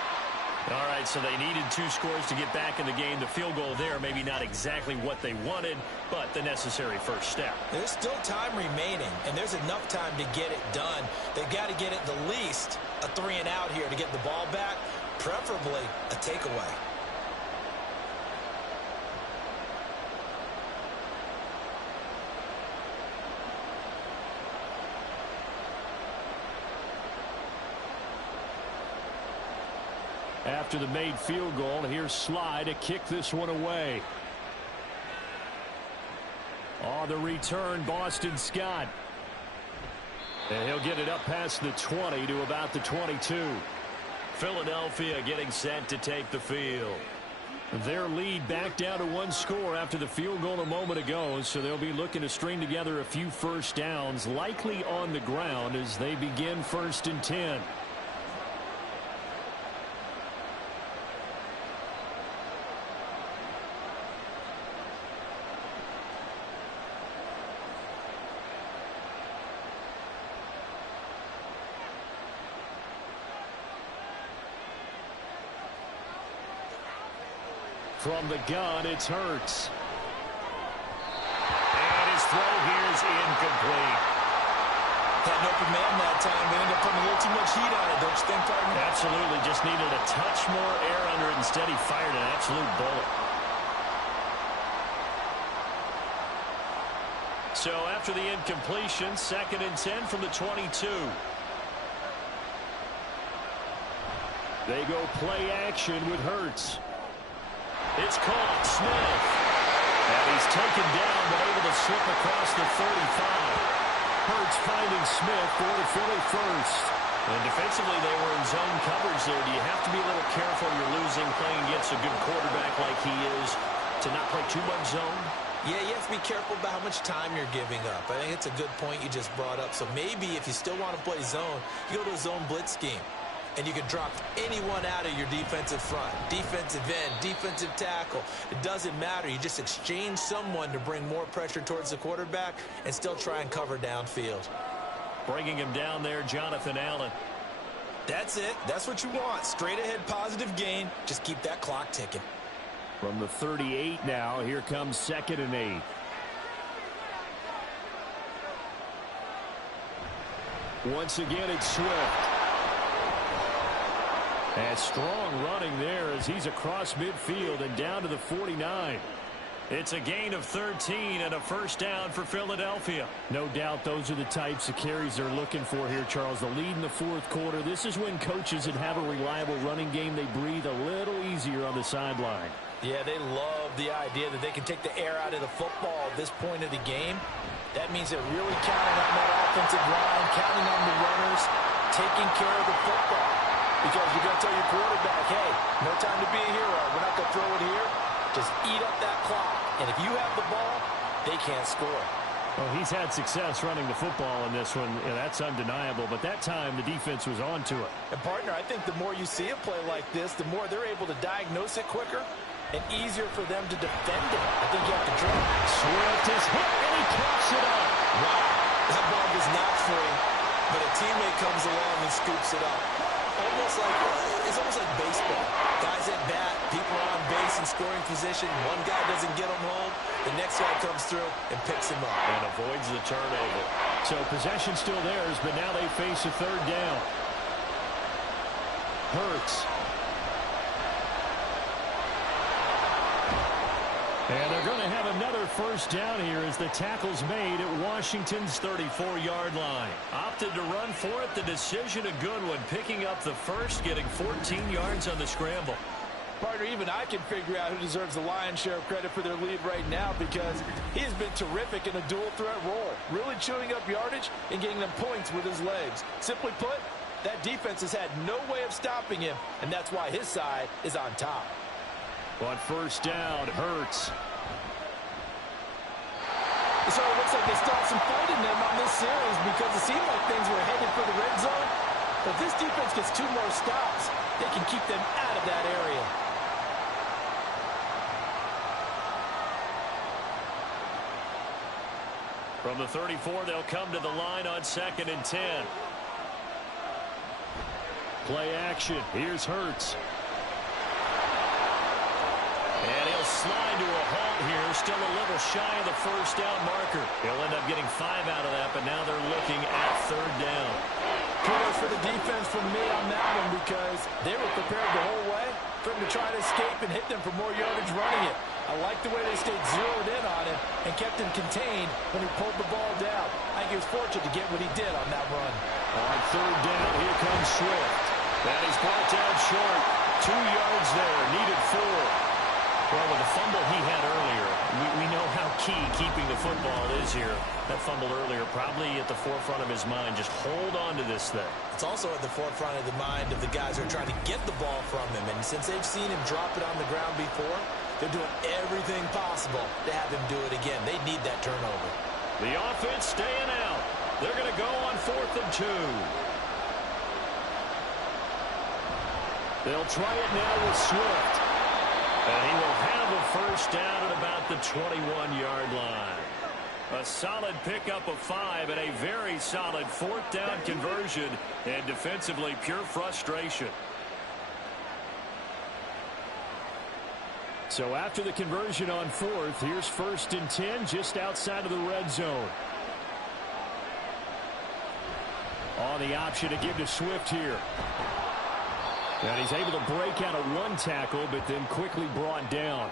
All right, so they needed 2 scores to get back in the game. The field goal there, maybe not exactly what they wanted, but the necessary first step. There's still time remaining, and there's enough time to get it done. They've got to get at the least a 3-and-out here to get the ball back, preferably a takeaway. After the made field goal, here's Sly to kick this one away. On the return, Boston Scott. And he'll get it up past the 20 to about the 22. Philadelphia getting set to take the field. Their lead back down to 1 score after the field goal a moment ago, so they'll be looking to string together a few first downs, likely on the ground as they begin 1st and 10. From the gun, it's Hurts. And his throw here is incomplete. Had an open man that time. They ended up putting a little too much heat on it, don't you think, partner? Absolutely. Just needed a touch more air under it. Instead, he fired an absolute bullet. So after the incompletion, 2nd and 10 from the 22. They go play action with Hurts. It's caught, Smith. And he's taken down, but able to slip across the 35. Hurts finding Smith for the Philly first. And defensively, they were in zone coverage there. Do you have to be a little careful you're losing playing against a good quarterback like he is to not play too much zone? Yeah, you have to be careful about how much time you're giving up. I think it's a good point you just brought up. So maybe if you still want to play zone, you go to a zone blitz scheme. And you can drop anyone out of your defensive front. Defensive end, defensive tackle. It doesn't matter. You just exchange someone to bring more pressure towards the quarterback and still try and cover downfield. Bringing him down there, Jonathan Allen. That's it. That's what you want. Straight ahead positive gain. Just keep that clock ticking. From the 38 now, here comes 2nd and 8. Once again, it's Swift. And strong running there as he's across midfield and down to the 49. It's a gain of 13 and a first down for Philadelphia. No doubt those are the types of carries they're looking for here, Charles. The lead in the 4th quarter. This is when coaches that have a reliable running game, they breathe a little easier on the sideline. Yeah, they love the idea that they can take the air out of the football at this point of the game. That means they're really counting on that offensive line, counting on the runners, taking care of the football. Because you're going to tell your quarterback, hey, no time to be a hero. We're not going to throw it here. Just eat up that clock. And if you have the ball, they can't score. Well, he's had success running the football in this one. Yeah, that's undeniable. But that time, the defense was on to it. And, partner, I think the more you see a play like this, the more they're able to diagnose it quicker and easier for them to defend it. I think you have to drop. Swift is hit, and he pops it up. Wow. That ball was not free, but a teammate comes along and scoops it up. It's almost like baseball. Guys at bat, people are on base in scoring position. One guy doesn't get him home. The next guy comes through and picks him up. And avoids the turnover. So possession still theirs, but now they face a 3rd down. Hurts. And they're going to have another first down here as the tackle's made at Washington's 34-yard line. Opted to run for it. The decision a good one. Picking up the first, getting 14 yards on the scramble. Partner, even I can figure out who deserves the lion's share of credit for their lead right now because he has been terrific in a dual threat role. Really chewing up yardage and getting them points with his legs. Simply put, that defense has had no way of stopping him, and that's why his side is on top. On first down, Hurts. So it looks like they still have some fight in them on this series because it seemed like things were headed for the red zone. But this defense gets 2 more stops. They can keep them out of that area. From the 34, they'll come to the line on 2nd and 10. Play action. Here's Hurts. still a little shy of the first down marker. He'll end up getting 5 out of that, but now they're looking at third down. Kudos for the defense from me on that one because they were prepared the whole way for him to try to escape and hit them for more yardage running it. I like the way they stayed zeroed in on him and kept him contained when he pulled the ball down. I think he was fortunate to get what he did on that run. On third down, here comes Swift. And he's brought down short. 2 yards there, needed 4. Well, with the fumble he had earlier, we know how key keeping the football is here. That fumble earlier probably at the forefront of his mind. Just hold on to this thing. It's also at the forefront of the mind of the guys who are trying to get the ball from him. And since they've seen him drop it on the ground before, they're doing everything possible to have him do it again. They need that turnover. The offense staying out. They're going to go on 4th and 2. They'll try it now with Swift. And he will have a first down at about the 21-yard line. A solid pickup of 5 and a very solid 4th down conversion. And defensively, pure frustration. So after the conversion on 4th, here's 1st and 10 just outside of the red zone. On the option to give to Swift here. And he's able to break out of 1 tackle, but then quickly brought down.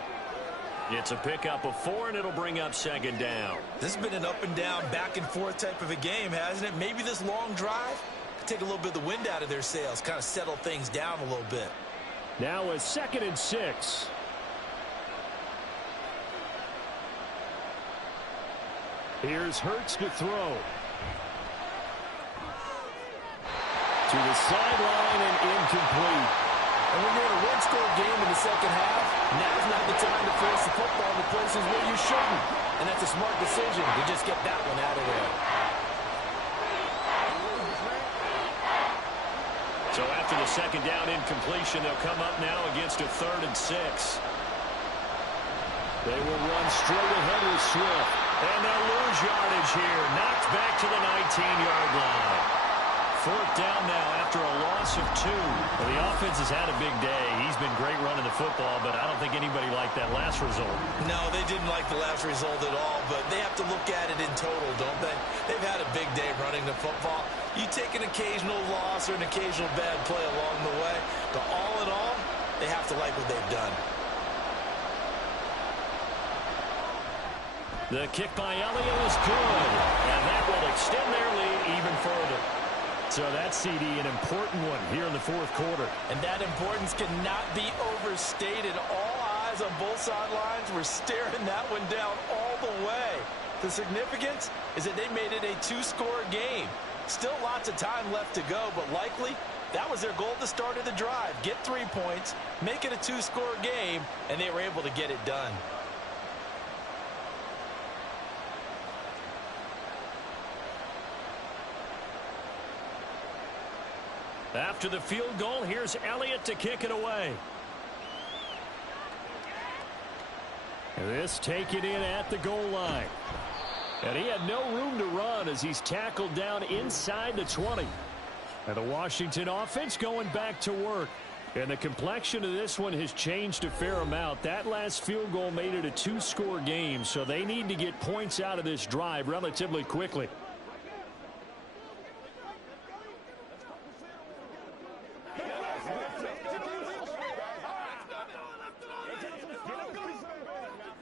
It's a pickup of 4, and it'll bring up 2nd down. This has been an up and down, back and forth type of a game, hasn't it? Maybe this long drive could take a little bit of the wind out of their sails, kind of settle things down a little bit. Now a 2nd and 6. Here's Hurts to throw. To the sideline and incomplete. And when you're in a one-score game in the second half, now's not the time to force the football to places where you shouldn't. And that's a smart decision to just get that one out of there. So after the 2nd down incompletion, they'll come up now against a 3rd and 6. They will run straight ahead with Swift. And they'll lose yardage here. Knocked back to the 19-yard line. 4th down now after a loss of 2. Well, the offense has had a big day. He's been great running the football, but I don't think anybody liked that last result. No, they didn't like the last result at all, but they have to look at it in total, don't they? They've had a big day running the football. You take an occasional loss or an occasional bad play along the way, but all in all, they have to like what they've done. The kick by Elliott is good, and that will extend their lead even further. So that's, CD, an important one here in the 4th quarter. And that importance cannot be overstated. All eyes on both sidelines were staring that one down all the way. The significance is that they made it a 2-score game. Still lots of time left to go, but likely that was their goal at the start of the drive. Get 3 points, make it a 2-score game, and they were able to get it done. After the field goal, here's Elliott to kick it away. This taken in at the goal line. And he had no room to run as he's tackled down inside the 20. And the Washington offense going back to work. And the complexion of this one has changed a fair amount. That last field goal made it a 2-score game, so they need to get points out of this drive relatively quickly.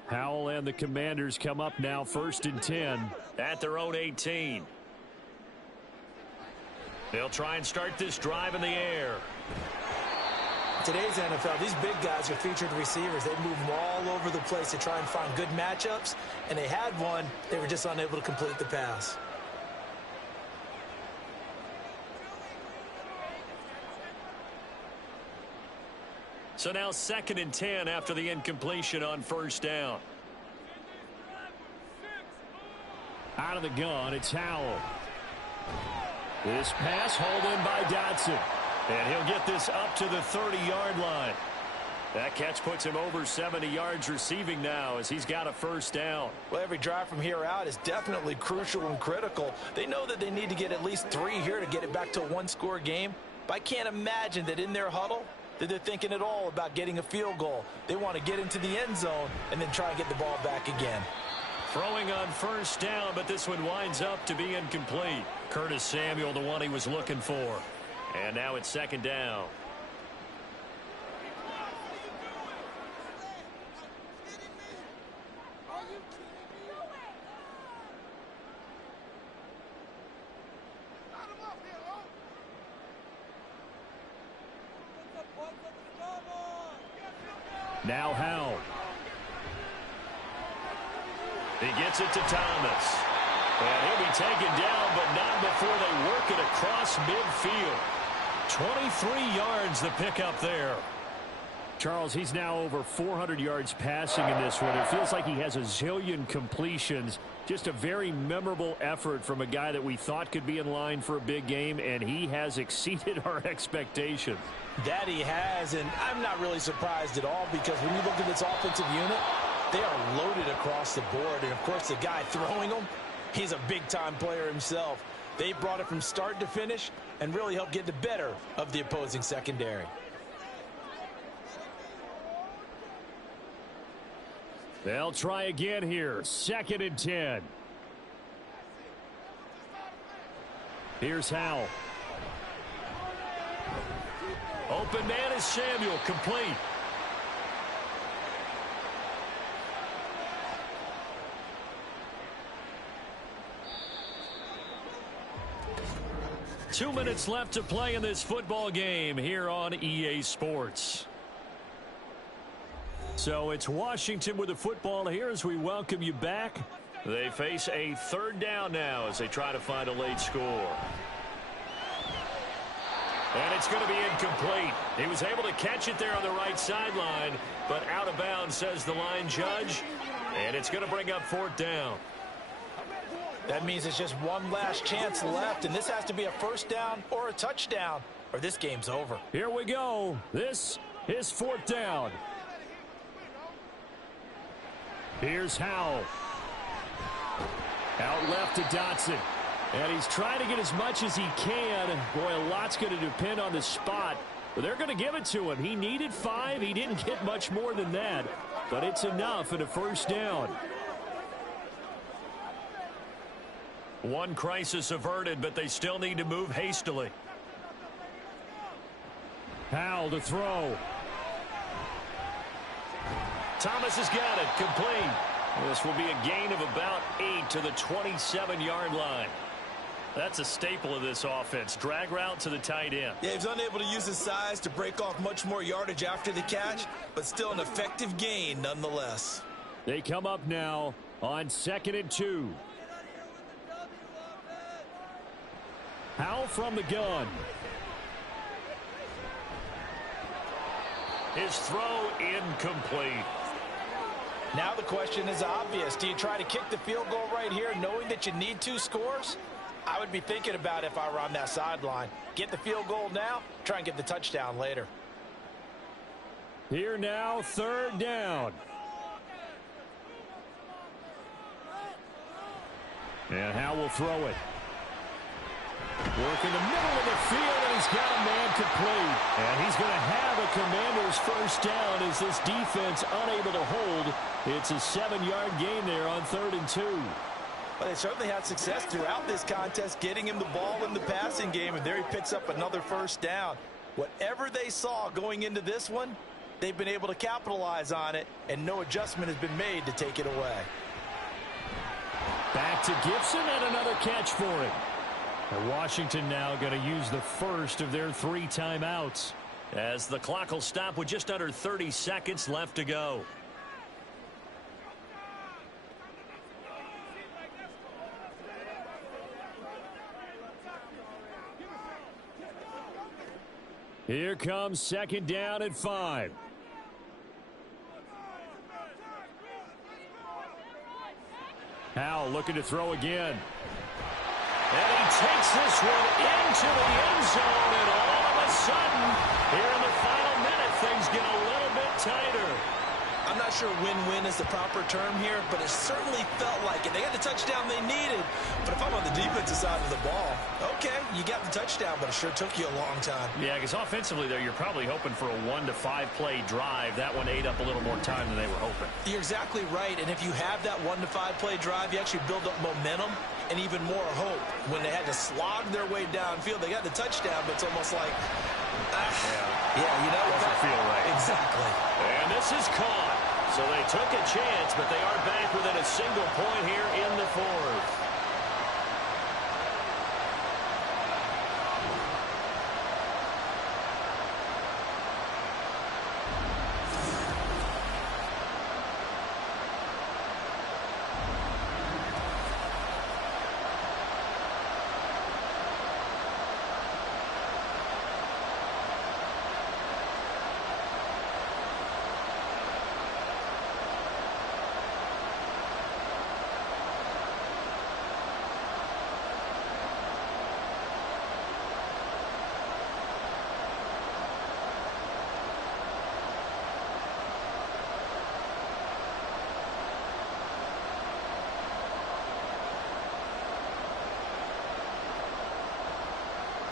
Howell and the Commanders come up now 1st and 10 at their own 18. They'll try and start this drive in the air. Today's NFL, these big guys are featured receivers. They move them all over the place to try and find good matchups, and they had one. They were just unable to complete the pass. So now 2nd and 10 after the incompletion on 1st down. Out of the gun, it's Howell. This pass hauled in by Dotson. And he'll get this up to the 30-yard line. That catch puts him over 70 yards receiving now as he's got a 1st down. Well, every drive from here out is definitely crucial and critical. They know that they need to get at least 3 here to get it back to a 1-score game. But I can't imagine that in their huddle, that they're thinking at all about getting a field goal. They want to get into the end zone and then try and get the ball back again. Throwing on first down, but this one winds up to be incomplete. Curtis Samuel, the one he was looking for. And now it's second down. Now Howell. He gets it to Thomas. And he'll be taken down, but not before they work it across midfield. 23 yards the pickup there. Charles, he's now over 400 yards passing in this one. It feels like he has a zillion completions. Just a very memorable effort from a guy that we thought could be in line for a big game, and he has exceeded our expectations. That he has, and I'm not really surprised at all, because when you look at this offensive unit, they are loaded across the board. And, of course, the guy throwing them, he's a big-time player himself. They brought it from start to finish and really helped get the better of the opposing secondary. They'll try again here. 2nd and 10. Here's Howell. Open man is Samuel, complete. Two minutes left to play in this football game here on EA Sports. So it's Washington with the football here as we welcome you back. They face a third down now as they try to find a late score. And it's going to be incomplete. He was able to catch it there on the right sideline, but out of bounds, says the line judge. And it's going to bring up 4th down. That means it's just one last chance left, and this has to be a first down or a touchdown, or this game's over. Here we go. This is 4th down. Here's Howell. Out left to Dotson. And he's trying to get as much as he can. Boy, a lot's going to depend on the spot. But they're going to give it to him. He needed 5. He didn't get much more than that. But it's enough at a first down. One crisis averted, but they still need to move hastily. Howell to throw. Thomas has got it, complete. This will be a gain of about 8 to the 27-yard line. That's a staple of this offense. Drag route to the tight end. Yeah, he's unable to use his size to break off much more yardage after the catch, but still an effective gain nonetheless. They come up now on 2nd and 2. Howell from the gun. His throw incomplete. Now the question is obvious. Do you try to kick the field goal right here knowing that you need 2 scores? I would be thinking about it if I were on that sideline. Get the field goal now, try and get the touchdown later. Here now, 3rd down. And Howell will throw it. Work in the middle of the field, and he's got a man complete. And he's going to have a Commanders first down as this defense unable to hold. It's a 7-yard gain there on 3rd and 2. Well, they certainly had success throughout this contest getting him the ball in the passing game, and there he picks up another first down. Whatever they saw going into this one, they've been able to capitalize on it, and no adjustment has been made to take it away. Back to Gibson and another catch for him. And Washington now going to use the first of their 3 timeouts as the clock will stop with just under 30 seconds left to go. Here comes 2nd down and 5. Howell looking to throw again. And he takes this one into the end zone, and all of a sudden, here in the final minute, things get a little bit tighter. I'm not sure win-win is the proper term here, but it certainly felt like it. They got the touchdown they needed, but if I'm on the defensive side of the ball, okay, you got the touchdown, but it sure took you a long time. Yeah, because offensively there, you're probably hoping for a 1 to 5 play drive. That one ate up a little more time than they were hoping. You're exactly right, and if you have that 1 to 5 play drive, you actually build up momentum and even more hope. When they had to slog their way downfield, they got the touchdown, but it's almost like, you know, doesn't feel right. Exactly. And this is caught. So they took a chance, but they are back within a single point here in the fourth.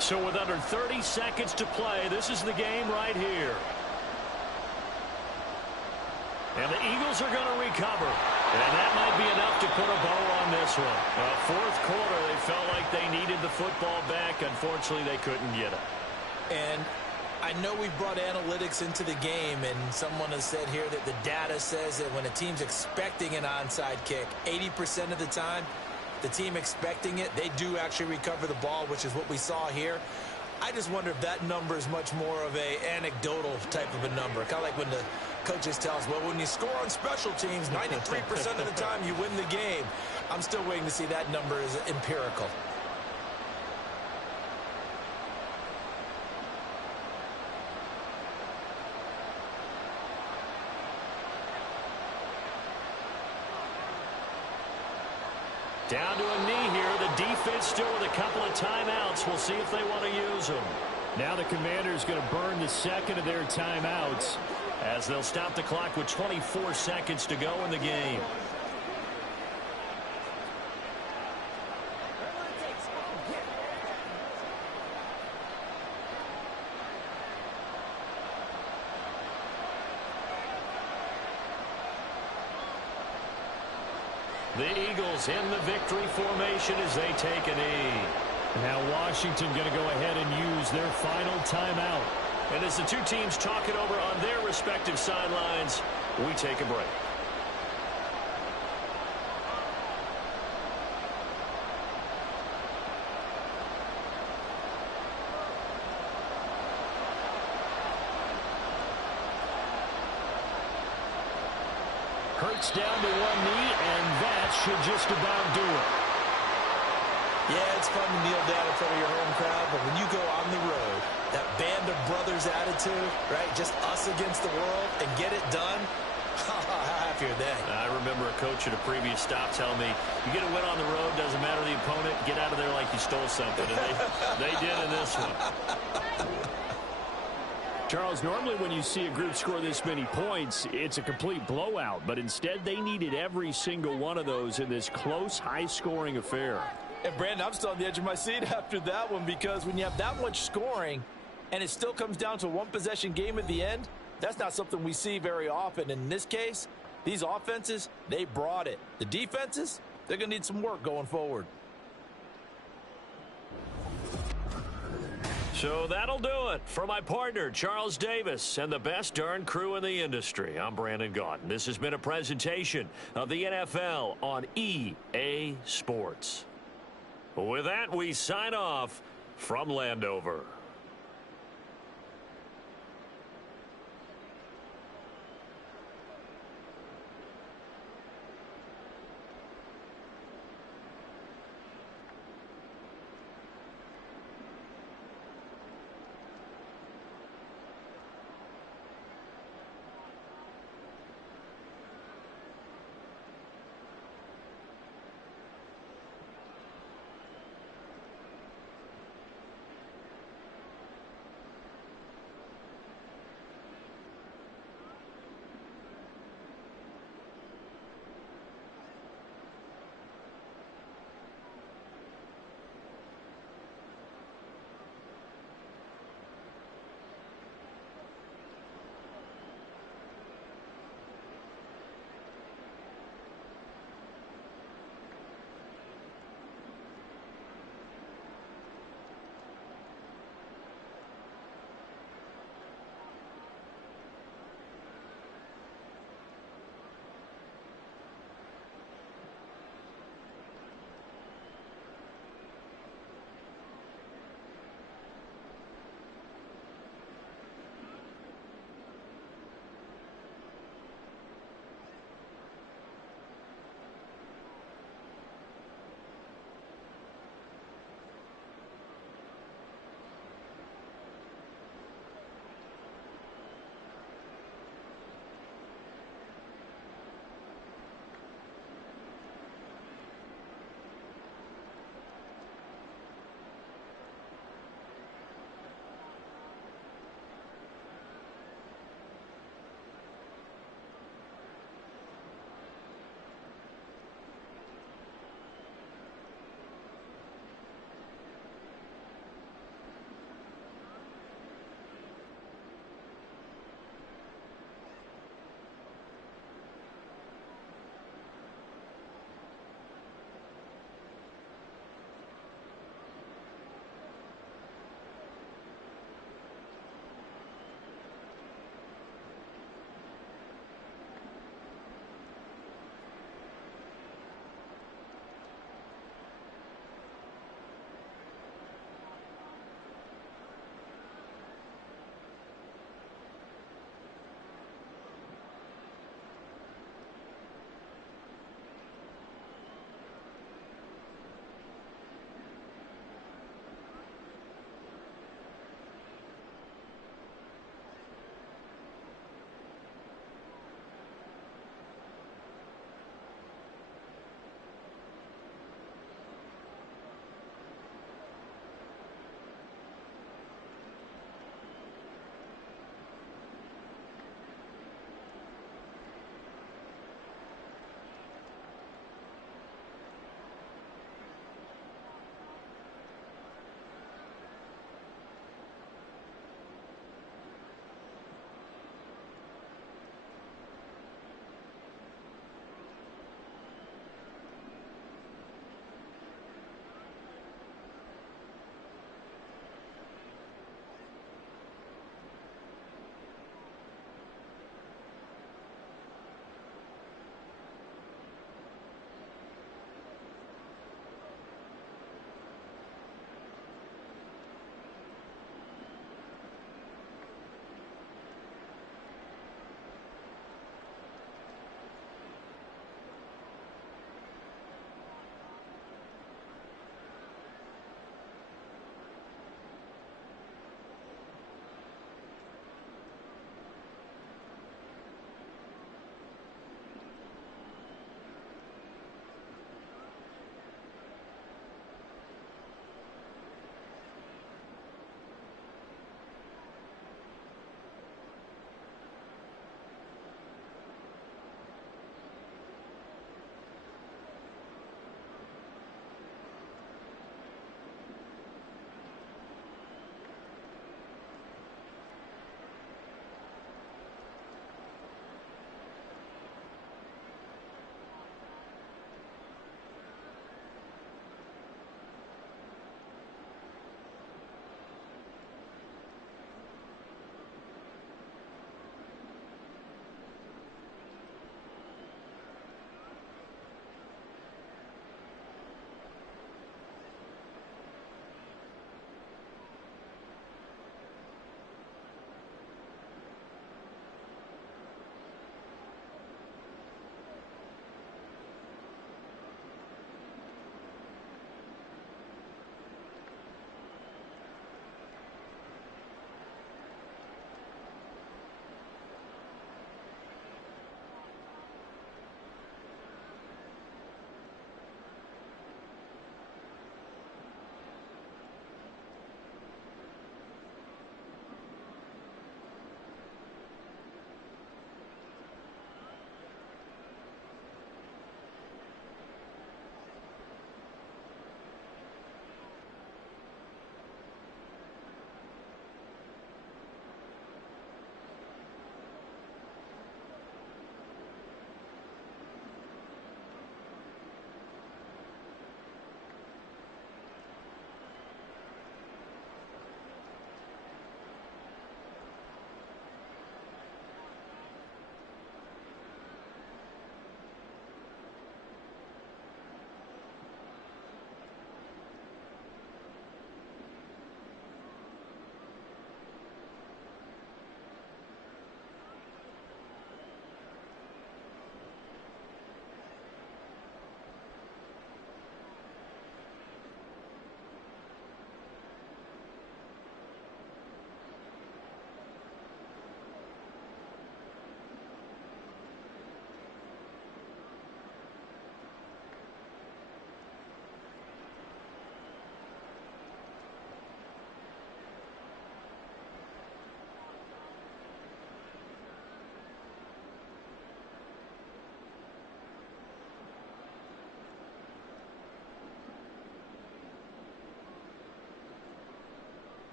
So with under 30 seconds to play, this is the game right here. And the Eagles are going to recover. And that might be enough to put a bow on this one. Fourth quarter, they felt like they needed the football back. Unfortunately, they couldn't get it. And I know we brought analytics into the game, and someone has said here that the data says that when a team's expecting an onside kick, 80% of the time, the team expecting it, they do actually recover the ball, which is what we saw here. I just wonder if that number is much more of a anecdotal type of a number. Kind of like when the coaches tell us, well, when you score on special teams, 93% of the time you win the game. I'm still waiting to see that number is empirical. Down to a knee here. The defense still with a couple of timeouts. We'll see if they want to use them. Now the Commanders going to burn the second of their timeouts as they'll stop the clock with 24 seconds to go in the game. The Eagles in the victory formation as they take a knee. Now Washington going to go ahead and use their final timeout. And as the two teams talk it over on their respective sidelines, we take a break. Hurts down to one knee, and that should just about do it. Yeah, it's fun to kneel down in front of your home crowd, but when you go on the road, that band of brothers attitude, right, just us against the world, and get it done, how happy are they? I remember a coach at a previous stop telling me, you get a win on the road, doesn't matter the opponent, get out of there like you stole something. And they did in this one. Charles, normally when you see a group score this many points, it's a complete blowout. But instead, they needed every single one of those in this close, high-scoring affair. And, Brandon, I'm still on the edge of my seat after that one, because when you have that much scoring and it still comes down to a one-possession game at the end, that's not something we see very often. In this case, these offenses, they brought it. The defenses, they're going to need some work going forward. So that'll do it for my partner, Charles Davis, and the best darn crew in the industry. I'm Brandon Gaudin. This has been a presentation of the NFL on EA Sports. With that, we sign off from Landover.